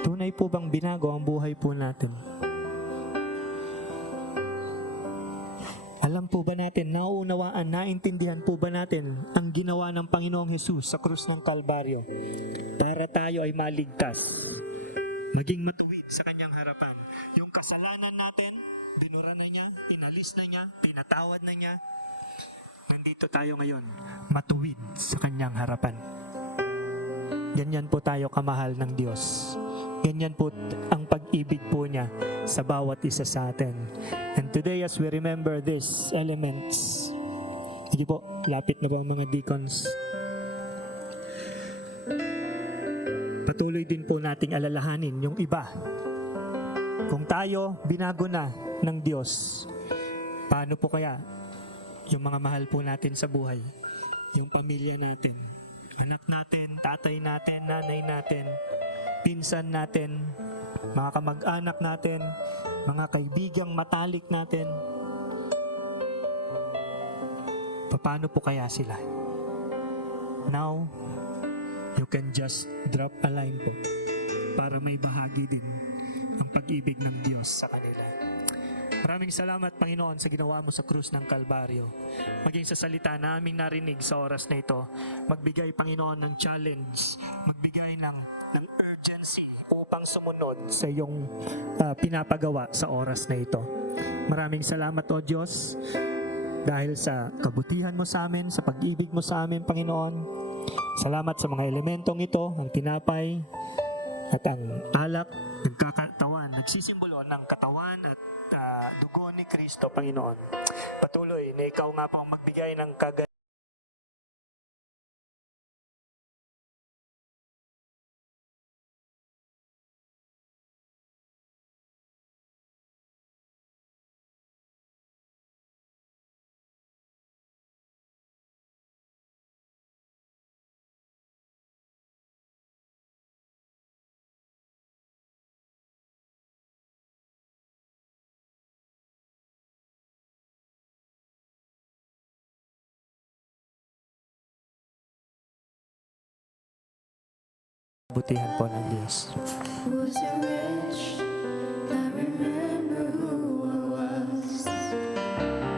Tunay po bang binago ang buhay po natin? Alam po ba natin, nauunawaan, naintindihan po ba natin ang ginawa ng Panginoong Hesus sa krus ng Kalbaryo para tayo ay maligtas, maging matuwid sa kanyang harapan? Yung kasalanan natin, binura na niya, inalis na niya, pinatawad na niya. Nandito tayo ngayon, matuwid sa kanyang harapan. Ganyan po tayo kamahal ng Diyos. Ganyan po ang pag-ibig po niya sa bawat isa sa atin. And today as we remember these elements, sige po, lapit na po ang mga deacons. Patuloy din po nating alalahanin yung iba. Kung tayo binago na ng Diyos, paano po kaya yung mga mahal po natin sa buhay, yung pamilya natin, anak natin, tatay natin, nanay natin, pinsan natin, mga kamag-anak natin, mga kaibigang matalik natin, paano po kaya sila? Now, you can just drop a line po para may bahagi din ang pag-ibig ng Diyos sa kanila. Maraming salamat, Panginoon, sa ginawa mo sa krus ng Kalbaryo. Maging sa salita na aming narinig sa oras na ito, magbigay, Panginoon, ng challenge, magbigay ng urgency upang sumunod sa iyong pinapagawa sa oras na ito. Maraming salamat, O Diyos, dahil sa kabutihan mo sa amin, sa pag-ibig mo sa amin, Panginoon. Salamat sa mga elementong ito, ang tinapay at ang alak, nagkakatawan, nagsisimbolo ng katawan at dugo ni Kristo, Panginoon. Patuloy na ikaw nga po ang magbigay ng kabutihan po ng Diyos. Was it rich? I remember who I was.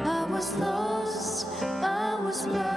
I was lost, I was blind.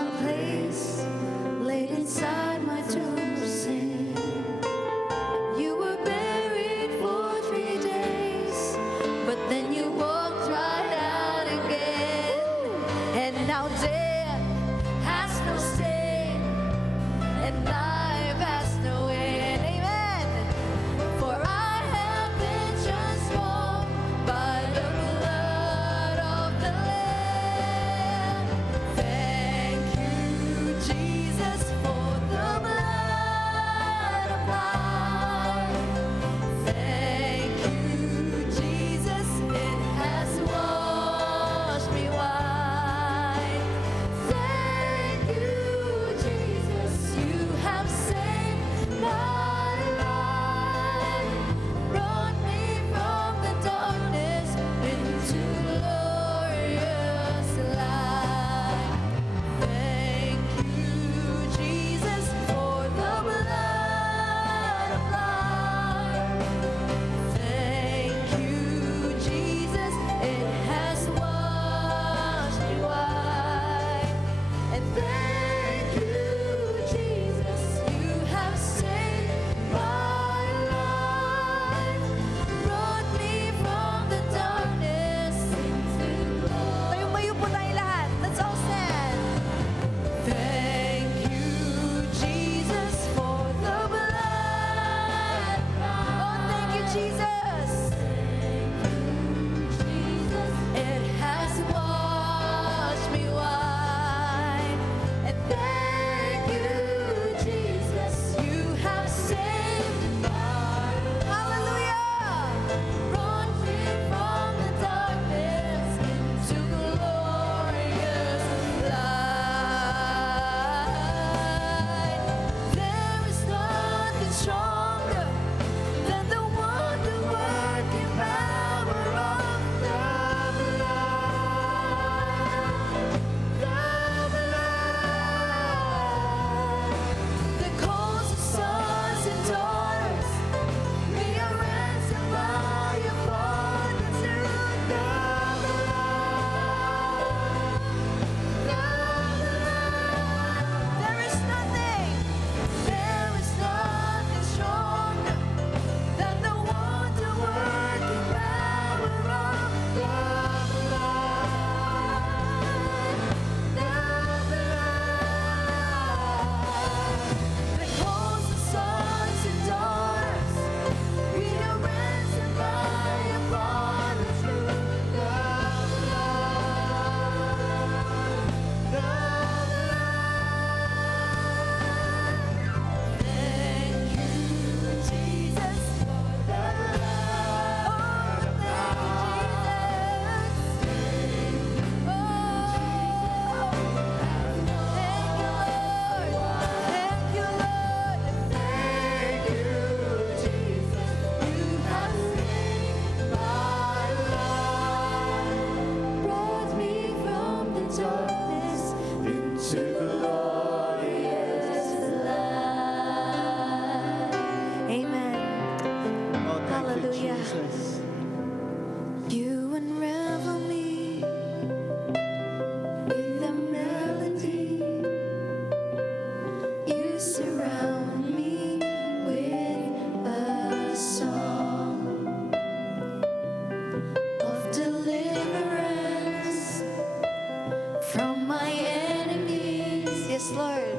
a place laid inside my tomb of sin. You were buried for 3 days, but then you walked right out again. And now death has no sting, and life has no end. Amen. For I have been transformed by the blood of the Lamb. Thank you, Jesus, for the blood applied. Thank you, Jesus, it has washed me white. Thank you, Jesus, you have saved my life, brought me from the darkness into glorious light. Thank you, Jesus, for the blood applied. Thank you, Jesus, it has washed me white. And thank you, Jesus, you have saved my life, brought me from the darkness into glory. Tayo po tayo lahat. Let's all stand. Thank you, Jesus, for the blood. Oh, thank you, Jesus. Jesus, it has washed me white. And thank you, Jesus, you have saved my life. Hallelujah. Brought me from the darkness into glorious light. There is nothing stronger than the wonder-working power of the blood. The blood that calls the sons and daughters. We are ransomed by your blood through the blood. There is nothing. There is nothing stronger than the wonder-working power of the blood. The blood that calls the sons and daughters. We are ransomed by your blood through the blood. The blood. Thank you, Jesus, for the blood. Oh, thank you, Jesus. Oh, thank you, Lord. Thank you, Jesus. You have saved my life, brought me from the darkness into glorious light. Amen. Oh, thank Hallelujah. you, Jesus. You unravel me with a melody. You surround me with a song of deliverance from my enemies. Yes, Lord.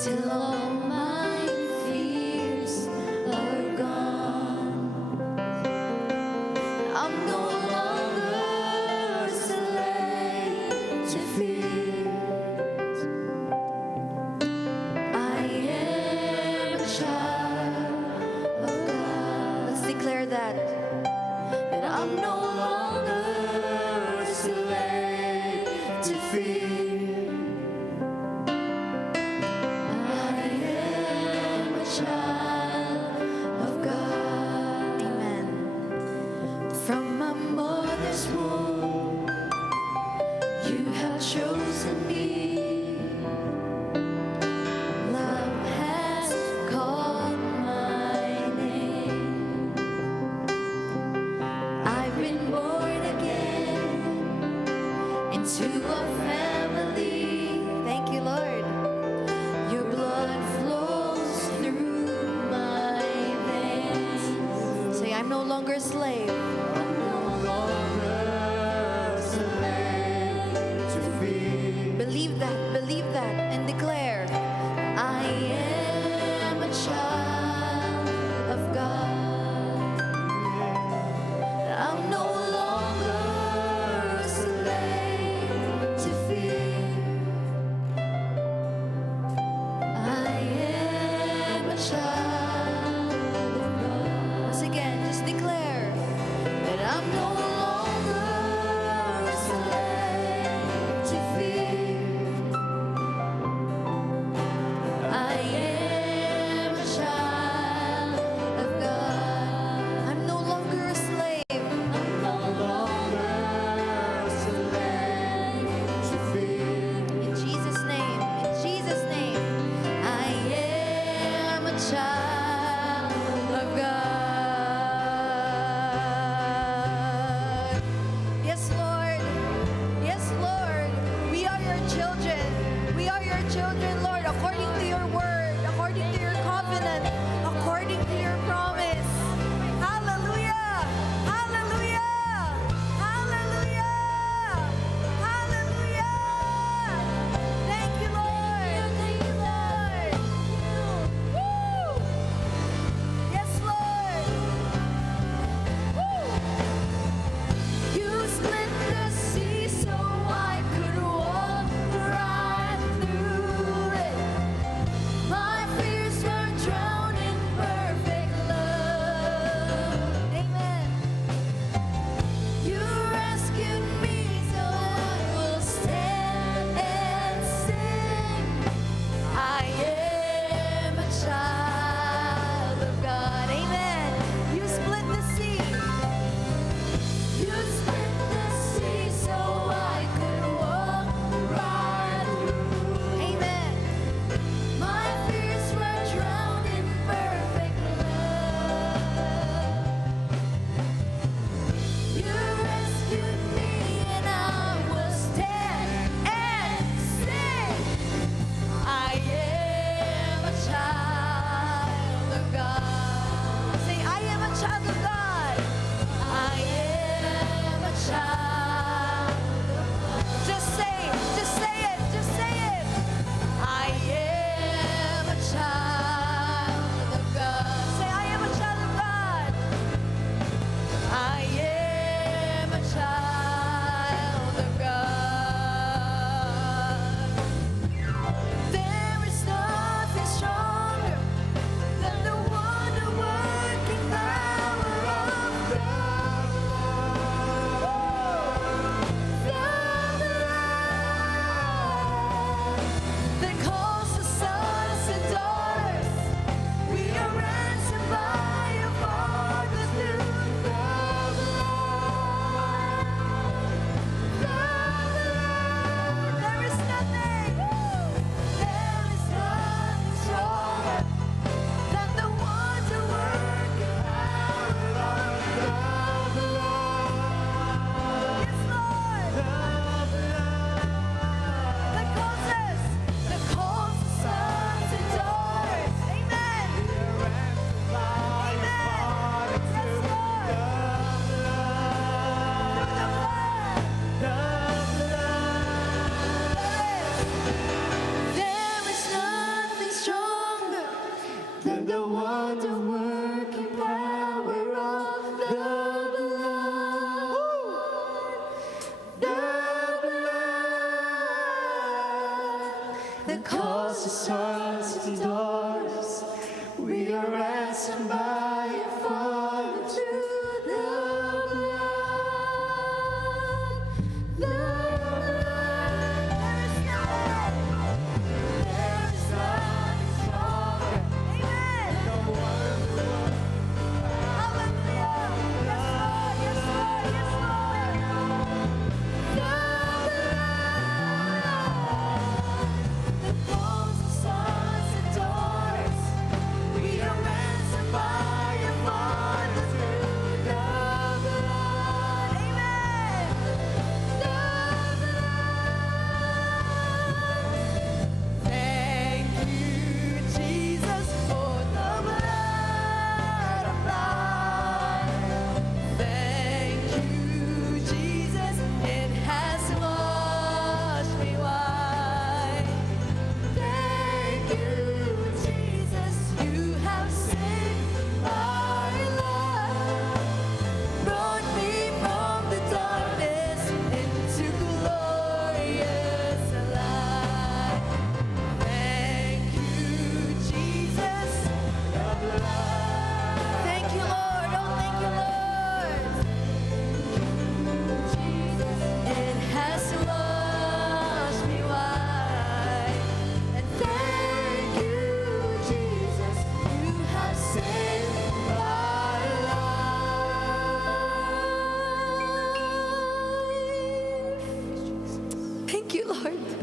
Till all my fears are gone. I'm no longer a slave to fear. I am a child of God. Let's declare that. And I'm no longer a slave to fear. that, and declare, I am a child of God. I'm no longer a slave to fear. I am a child of God. Once again, just declare that I'm no longer a slave to fear. I am a child of God. I'm no longer a slave. I'm no longer a slave to fear. In Jesus' name, in Jesus' name, I am a child of God. Yes, Lord. Yes, Lord. We are your children. We are your children, Lord, according to your word, according to your covenant, according to your promise. Hallelujah. Hallelujah. Hallelujah. Hallelujah. Thank you, Lord. Thank you, Lord. Woo. Yes, Lord. Woo. You split the sea so I could walk right through it. My fears were drowned in perfect love. Amen. You rescued me, so I will stand and sing. I am a child of God. Amen. You split the sea. You split the sea so I could walk right through. Amen. My fears were drowned in perfect love. You rescued me and I will stand and sing. I am a child of God. Say, I am a child of God. I am a child. Just say it, just say it, just say it. I am a child of God. Say, I am a child of God. I am a child of God. There is nothing stronger than the wonder-working power of God. That calls the sons and daughters. We are ransomed by a Father through the blood. There is nothing stronger than the wonder-working power of God. Yes, Lord. That calls us, that calls the sons and daughters. Amen. Amen. Yes, Lord. There is nothing stronger than the wonder-working power of the blood. The blood that calls the sons and daughters. We are ransomed by a Father through the blood. The blood. There is nothing stronger. Amen. Hallelujah. Yes, Lord. Yes, Lord. Yes, Lord. The blood that calls the sons and daughters. We are ransomed by a Father.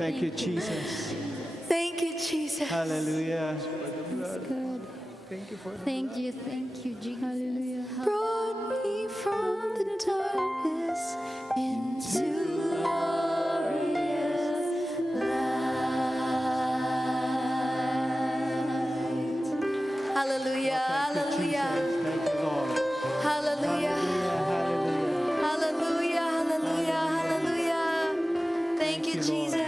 Thank you, Jesus. Thank you, Jesus. Hallelujah. Thank you, Jesus. Hallelujah. Brought me from the darkness into glorious light. Hallelujah, hallelujah, Thank you, Lord. hallelujah, Hallelujah. hallelujah, hallelujah, hallelujah. Thank you, Jesus.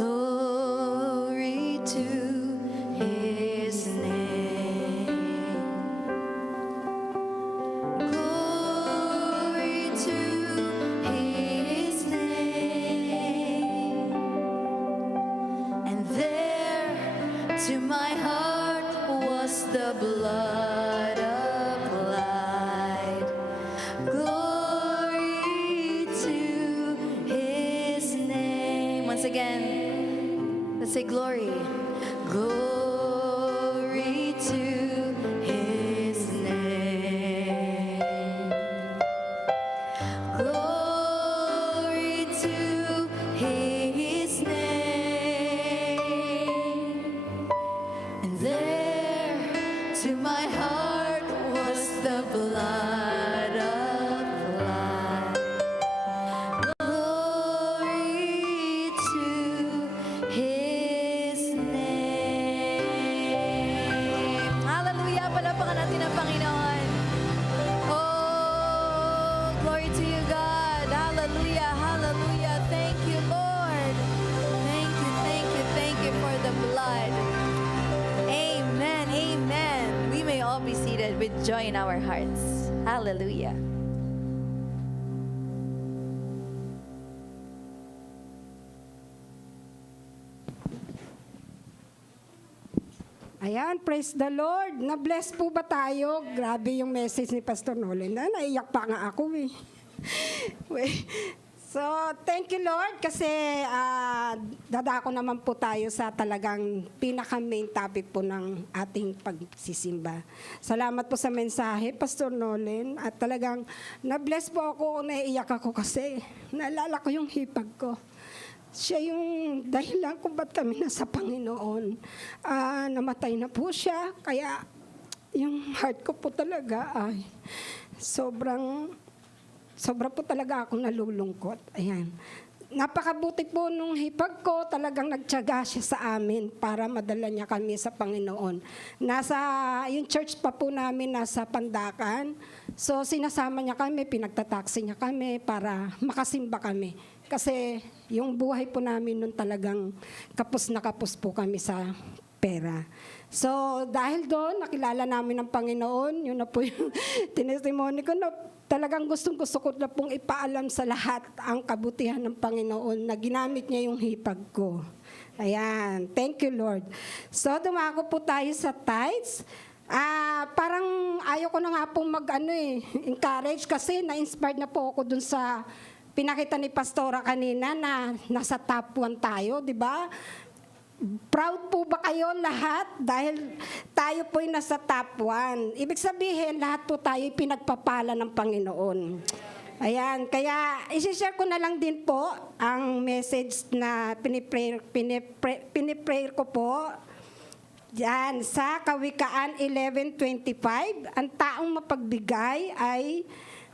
Glory to His name. Glory to His name. And there to my heart was the blood applied. Glory to His name. Once again, let's say glory. Glory to His name. Glory to His name. And there to my heart was the blood applied. Glory to His name. Hallelujah! Palapakan natin ang Panginoon. Oh, glory to you, God. Hallelujah, hallelujah. Thank you, Lord. Thank you, thank you, thank you for the blood. Amen, amen. We may all be seated with joy in our hearts. Hallelujah. Ayan, praise the Lord. Na-bless po ba tayo? Grabe yung message ni Pastor Nolan. Naiyak pa nga ako eh. So, thank you Lord kasi dadako naman po tayo sa talagang pinaka-main topic po ng ating pagsisimba. Salamat po sa mensahe, Pastor Nolan. At talagang na-bless po ako, naiiyak ako kasi naalala ko yung hipag ko. Siya yung dahilan kung ba't kami nasa Panginoon. Namatay na po siya, kaya yung heart ko po talaga ay sobra po talaga ako nalulungkot. Ayan. Napakabuti po nung hipag ko, talagang nagtiyaga siya sa amin para madala niya kami sa Panginoon. Yung church pa po namin nasa Pandakan. So sinasama niya kami, pinagtataksi niya kami para makasimba kami. Kasi yung buhay po namin nun talagang kapos na kapos po kami sa pera. So dahil doon, nakilala namin ang Panginoon. Yun na po yung tinestimony ko na talagang gustong-gusto ko na pong ipaalam sa lahat ang kabutihan ng Panginoon na ginamit niya yung hipag ko. Ayan. Thank you, Lord. So dumako po tayo sa tithes. Parang ayaw ko na nga pong encourage kasi na-inspired na po ako dun sa pinakita ni Pastora kanina na nasa top 1 tayo, di ba? Proud po ba kayo lahat dahil tayo po'y nasa top 1? Ibig sabihin, lahat po tayo pinagpapala ng Panginoon. Ayan, kaya isi-share ko na lang din po ang message na piniprayer ko po. Diyan, sa Kawikaan 11:25, ang taong mapagbigay ay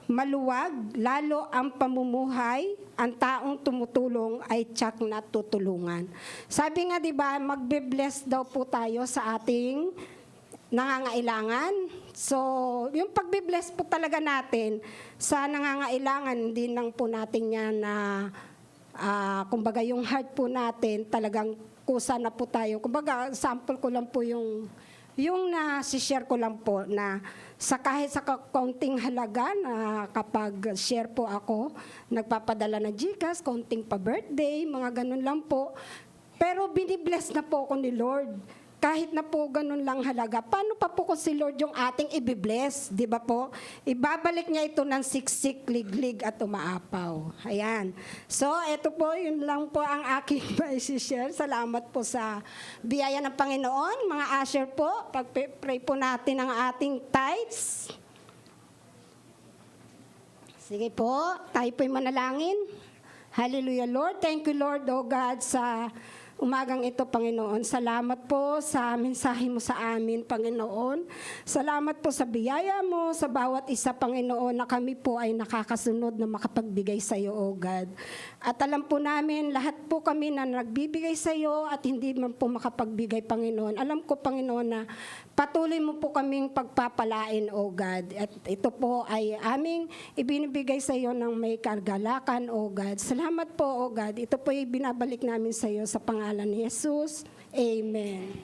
maluwag, lalo ang pamumuhay, ang taong tumutulong ay tiyak na tutulungan. Sabi nga, di ba, magbe-bless daw po tayo sa ating nangangailangan. So, yung pagbe-bless po talaga natin sa nangangailangan, hindi lang po natin yan na, kumbaga, yung heart po natin, talagang kusa na po tayo. Kumbaga, sample ko lang po yung na-share ko lang po na kahit sa kaunting halaga na kapag share po ako, nagpapadala na GCash, kaunting pa-birthday, mga ganun lang po. Pero binibless na po ako ni Lord. Kahit na po ganun lang halaga, paano pa po kung si Lord yung ating ibibless? Di ba po? Ibabalik niya ito ng siksik, liglig at umaapaw. Ayan. So, ito po, yun lang po ang aking maisishare. Salamat po sa biyaya ng Panginoon. Mga usher po, pag-pray po natin ang ating tithes. Sige po, tayo po'y manalangin. Hallelujah, Lord. Thank you, Lord, oh God, sa umagang ito, Panginoon. Salamat po sa mensahe mo sa amin, Panginoon. Salamat po sa biyaya mo sa bawat isa, Panginoon, na kami po ay nakakasunod na makapagbigay sa iyo, O God. At alam po namin, lahat po kami na nagbibigay sa iyo at hindi man po makapagbigay, Panginoon. Alam ko, Panginoon, na patuloy mo po kaming pagpapalain, O God. At ito po ay aming ibinibigay sa iyo ng may kagalakan, O God. Salamat po, O God. Ito po ay binabalik namin sa iyo sa pangalan ni Jesus. Amen.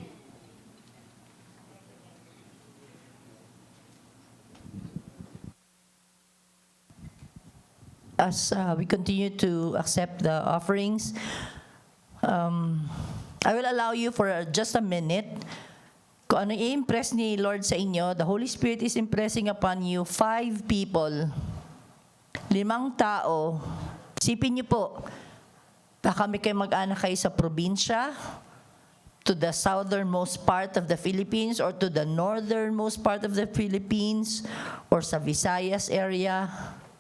As we continue to accept the offerings, I will allow you for just a minute. Kung ano i-impress ni Lord sa inyo, the Holy Spirit is impressing upon you 5 people, 5 tao. Isipin niyo po, baka may kayo mag-anak kayo sa probinsya, to the southernmost part of the Philippines, or to the northernmost part of the Philippines, or sa Visayas area.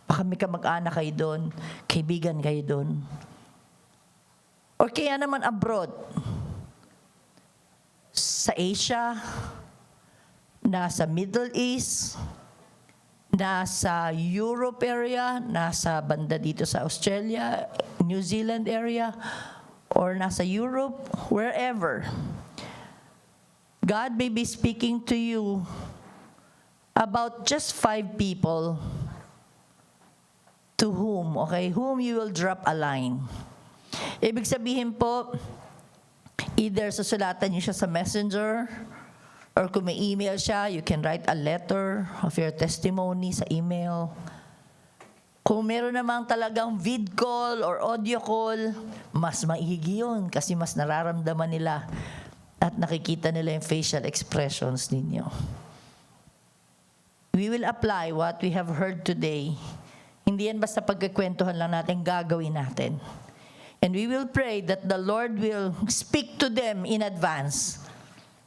Baka may kamag-anak kayo doon, kaibigan kayo doon. Or kaya naman abroad, sa Asia, nasa Middle East, nasa Europe area, nasa banda dito sa Australia, New Zealand area, or nasa Europe, wherever. God may be speaking to you about just 5 people to whom you will drop a line. Ibig sabihin po, either susulatan niyo siya sa messenger, or kung may email siya, you can write a letter of your testimony sa email. Kung meron namang talagang vid call or audio call, mas maigi yun kasi mas nararamdaman nila at nakikita nila yung facial expressions ninyo. We will apply what we have heard today. Hindi yan basta pagkakwentuhan lang natin, gagawin natin. And we will pray that the Lord will speak to them in advance.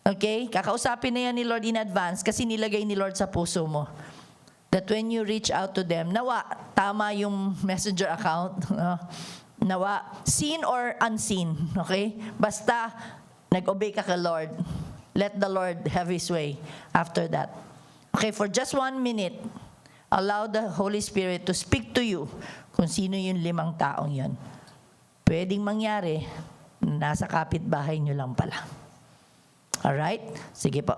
Okay? Kakausapin na yan ni Lord in advance kasi nilagay ni Lord sa puso mo. That when you reach out to them, nawa, tama yung messenger account. Nawa, seen or unseen. Okay? Basta, nag-obey ka kay Lord. Let the Lord have His way after that. Okay, for just 1 minute, allow the Holy Spirit to speak to you kung sino yung 5 taong yun. Pwedeng mangyari, nasa kapitbahay nyo lang pala. Alright? Sige po.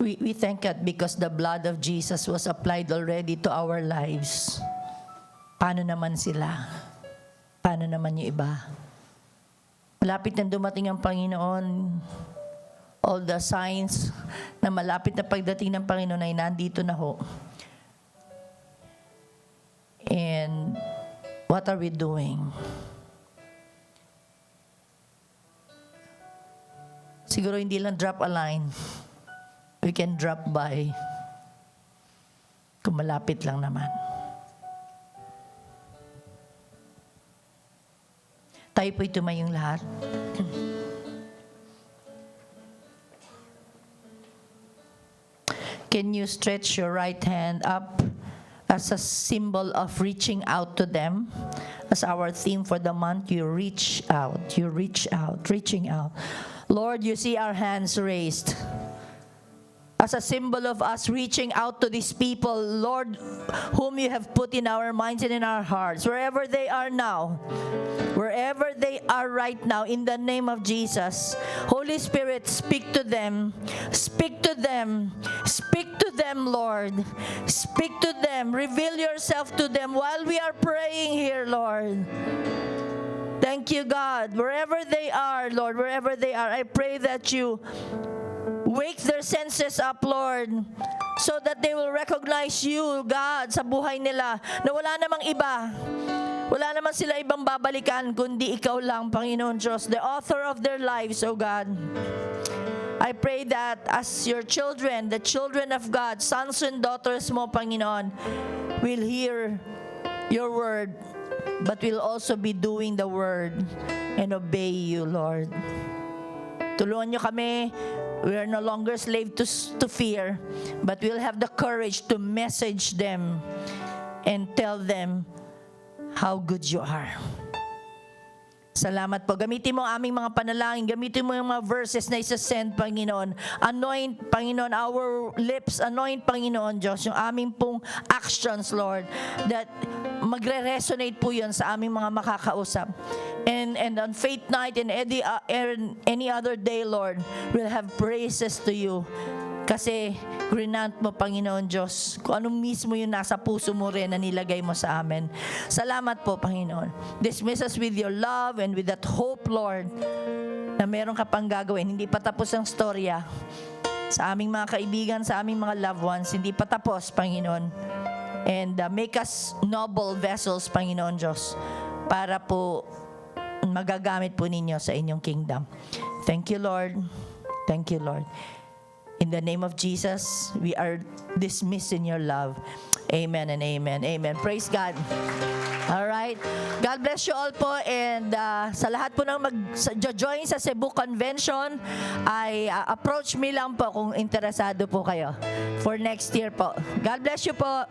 We thank God because the blood of Jesus was applied already to our lives. Paano naman sila? Paano naman yung iba? Malapit na dumating ang Panginoon. All the signs na malapit na pagdating ng Panginoon ay nandito na ho. And what are we doing? Siguro hindi lang drop a line. We can drop by kung malapit lang naman. Tayo po'y tumayong lahat. Can you stretch your right hand up as a symbol of reaching out to them? As our theme for the month, you reach out, reaching out. Lord, you see our hands raised. as a symbol of us reaching out to these people, Lord, whom you have put in our minds and in our hearts, wherever they are now, wherever they are right now, in the name of Jesus. Holy Spirit, speak to them. Speak to them. Speak to them, Lord. Speak to them. Reveal yourself to them while we are praying here, Lord. Thank you, God. Wherever they are, Lord, wherever they are, I pray that you wake their senses up, Lord, so that they will recognize you, God, sa buhay nila, na wala namang iba. Wala naman sila ibang babalikan, kundi ikaw lang, Panginoon Diyos, the author of their lives, oh God. I pray that as your children, the children of God, sons and daughters mo, Panginoon, will hear your word, but will also be doing the word and obey you, Lord. Tulungan niyo kami. We are no longer slave to fear, but we'll have the courage to message them and tell them how good you are. Salamat po. Gamitin mo ang aming mga panalangin. Gamitin mo yung mga verses na isa-send, Panginoon. Anoint, Panginoon, our lips. Anoint, Panginoon Diyos, yung aming pong actions, Lord, that magre-resonate po yun sa aming mga makakausap. And on faith night and any other day, Lord, we'll have praises to you. Kasi grinant mo, Panginoon Diyos, kung anong mismo yung nasa puso mo rin na nilagay mo sa amin. Salamat po, Panginoon. Dismiss us with your love and with that hope, Lord, na meron ka pang gagawin. Hindi pa tapos ang storya sa aming mga kaibigan, sa aming mga loved ones. Hindi pa tapos, Panginoon. And make us noble vessels, Panginoon Diyos, para po magagamit po ninyo sa inyong kingdom. Thank you, Lord. Thank you, Lord. In the name of Jesus, we are dismissed in your love. Amen and amen. Amen. Praise God. All right. God bless you all po. And sa lahat po ng mag-join sa Cebu Convention, ay approach me lang po kung interesado po kayo for next year po. God bless you po.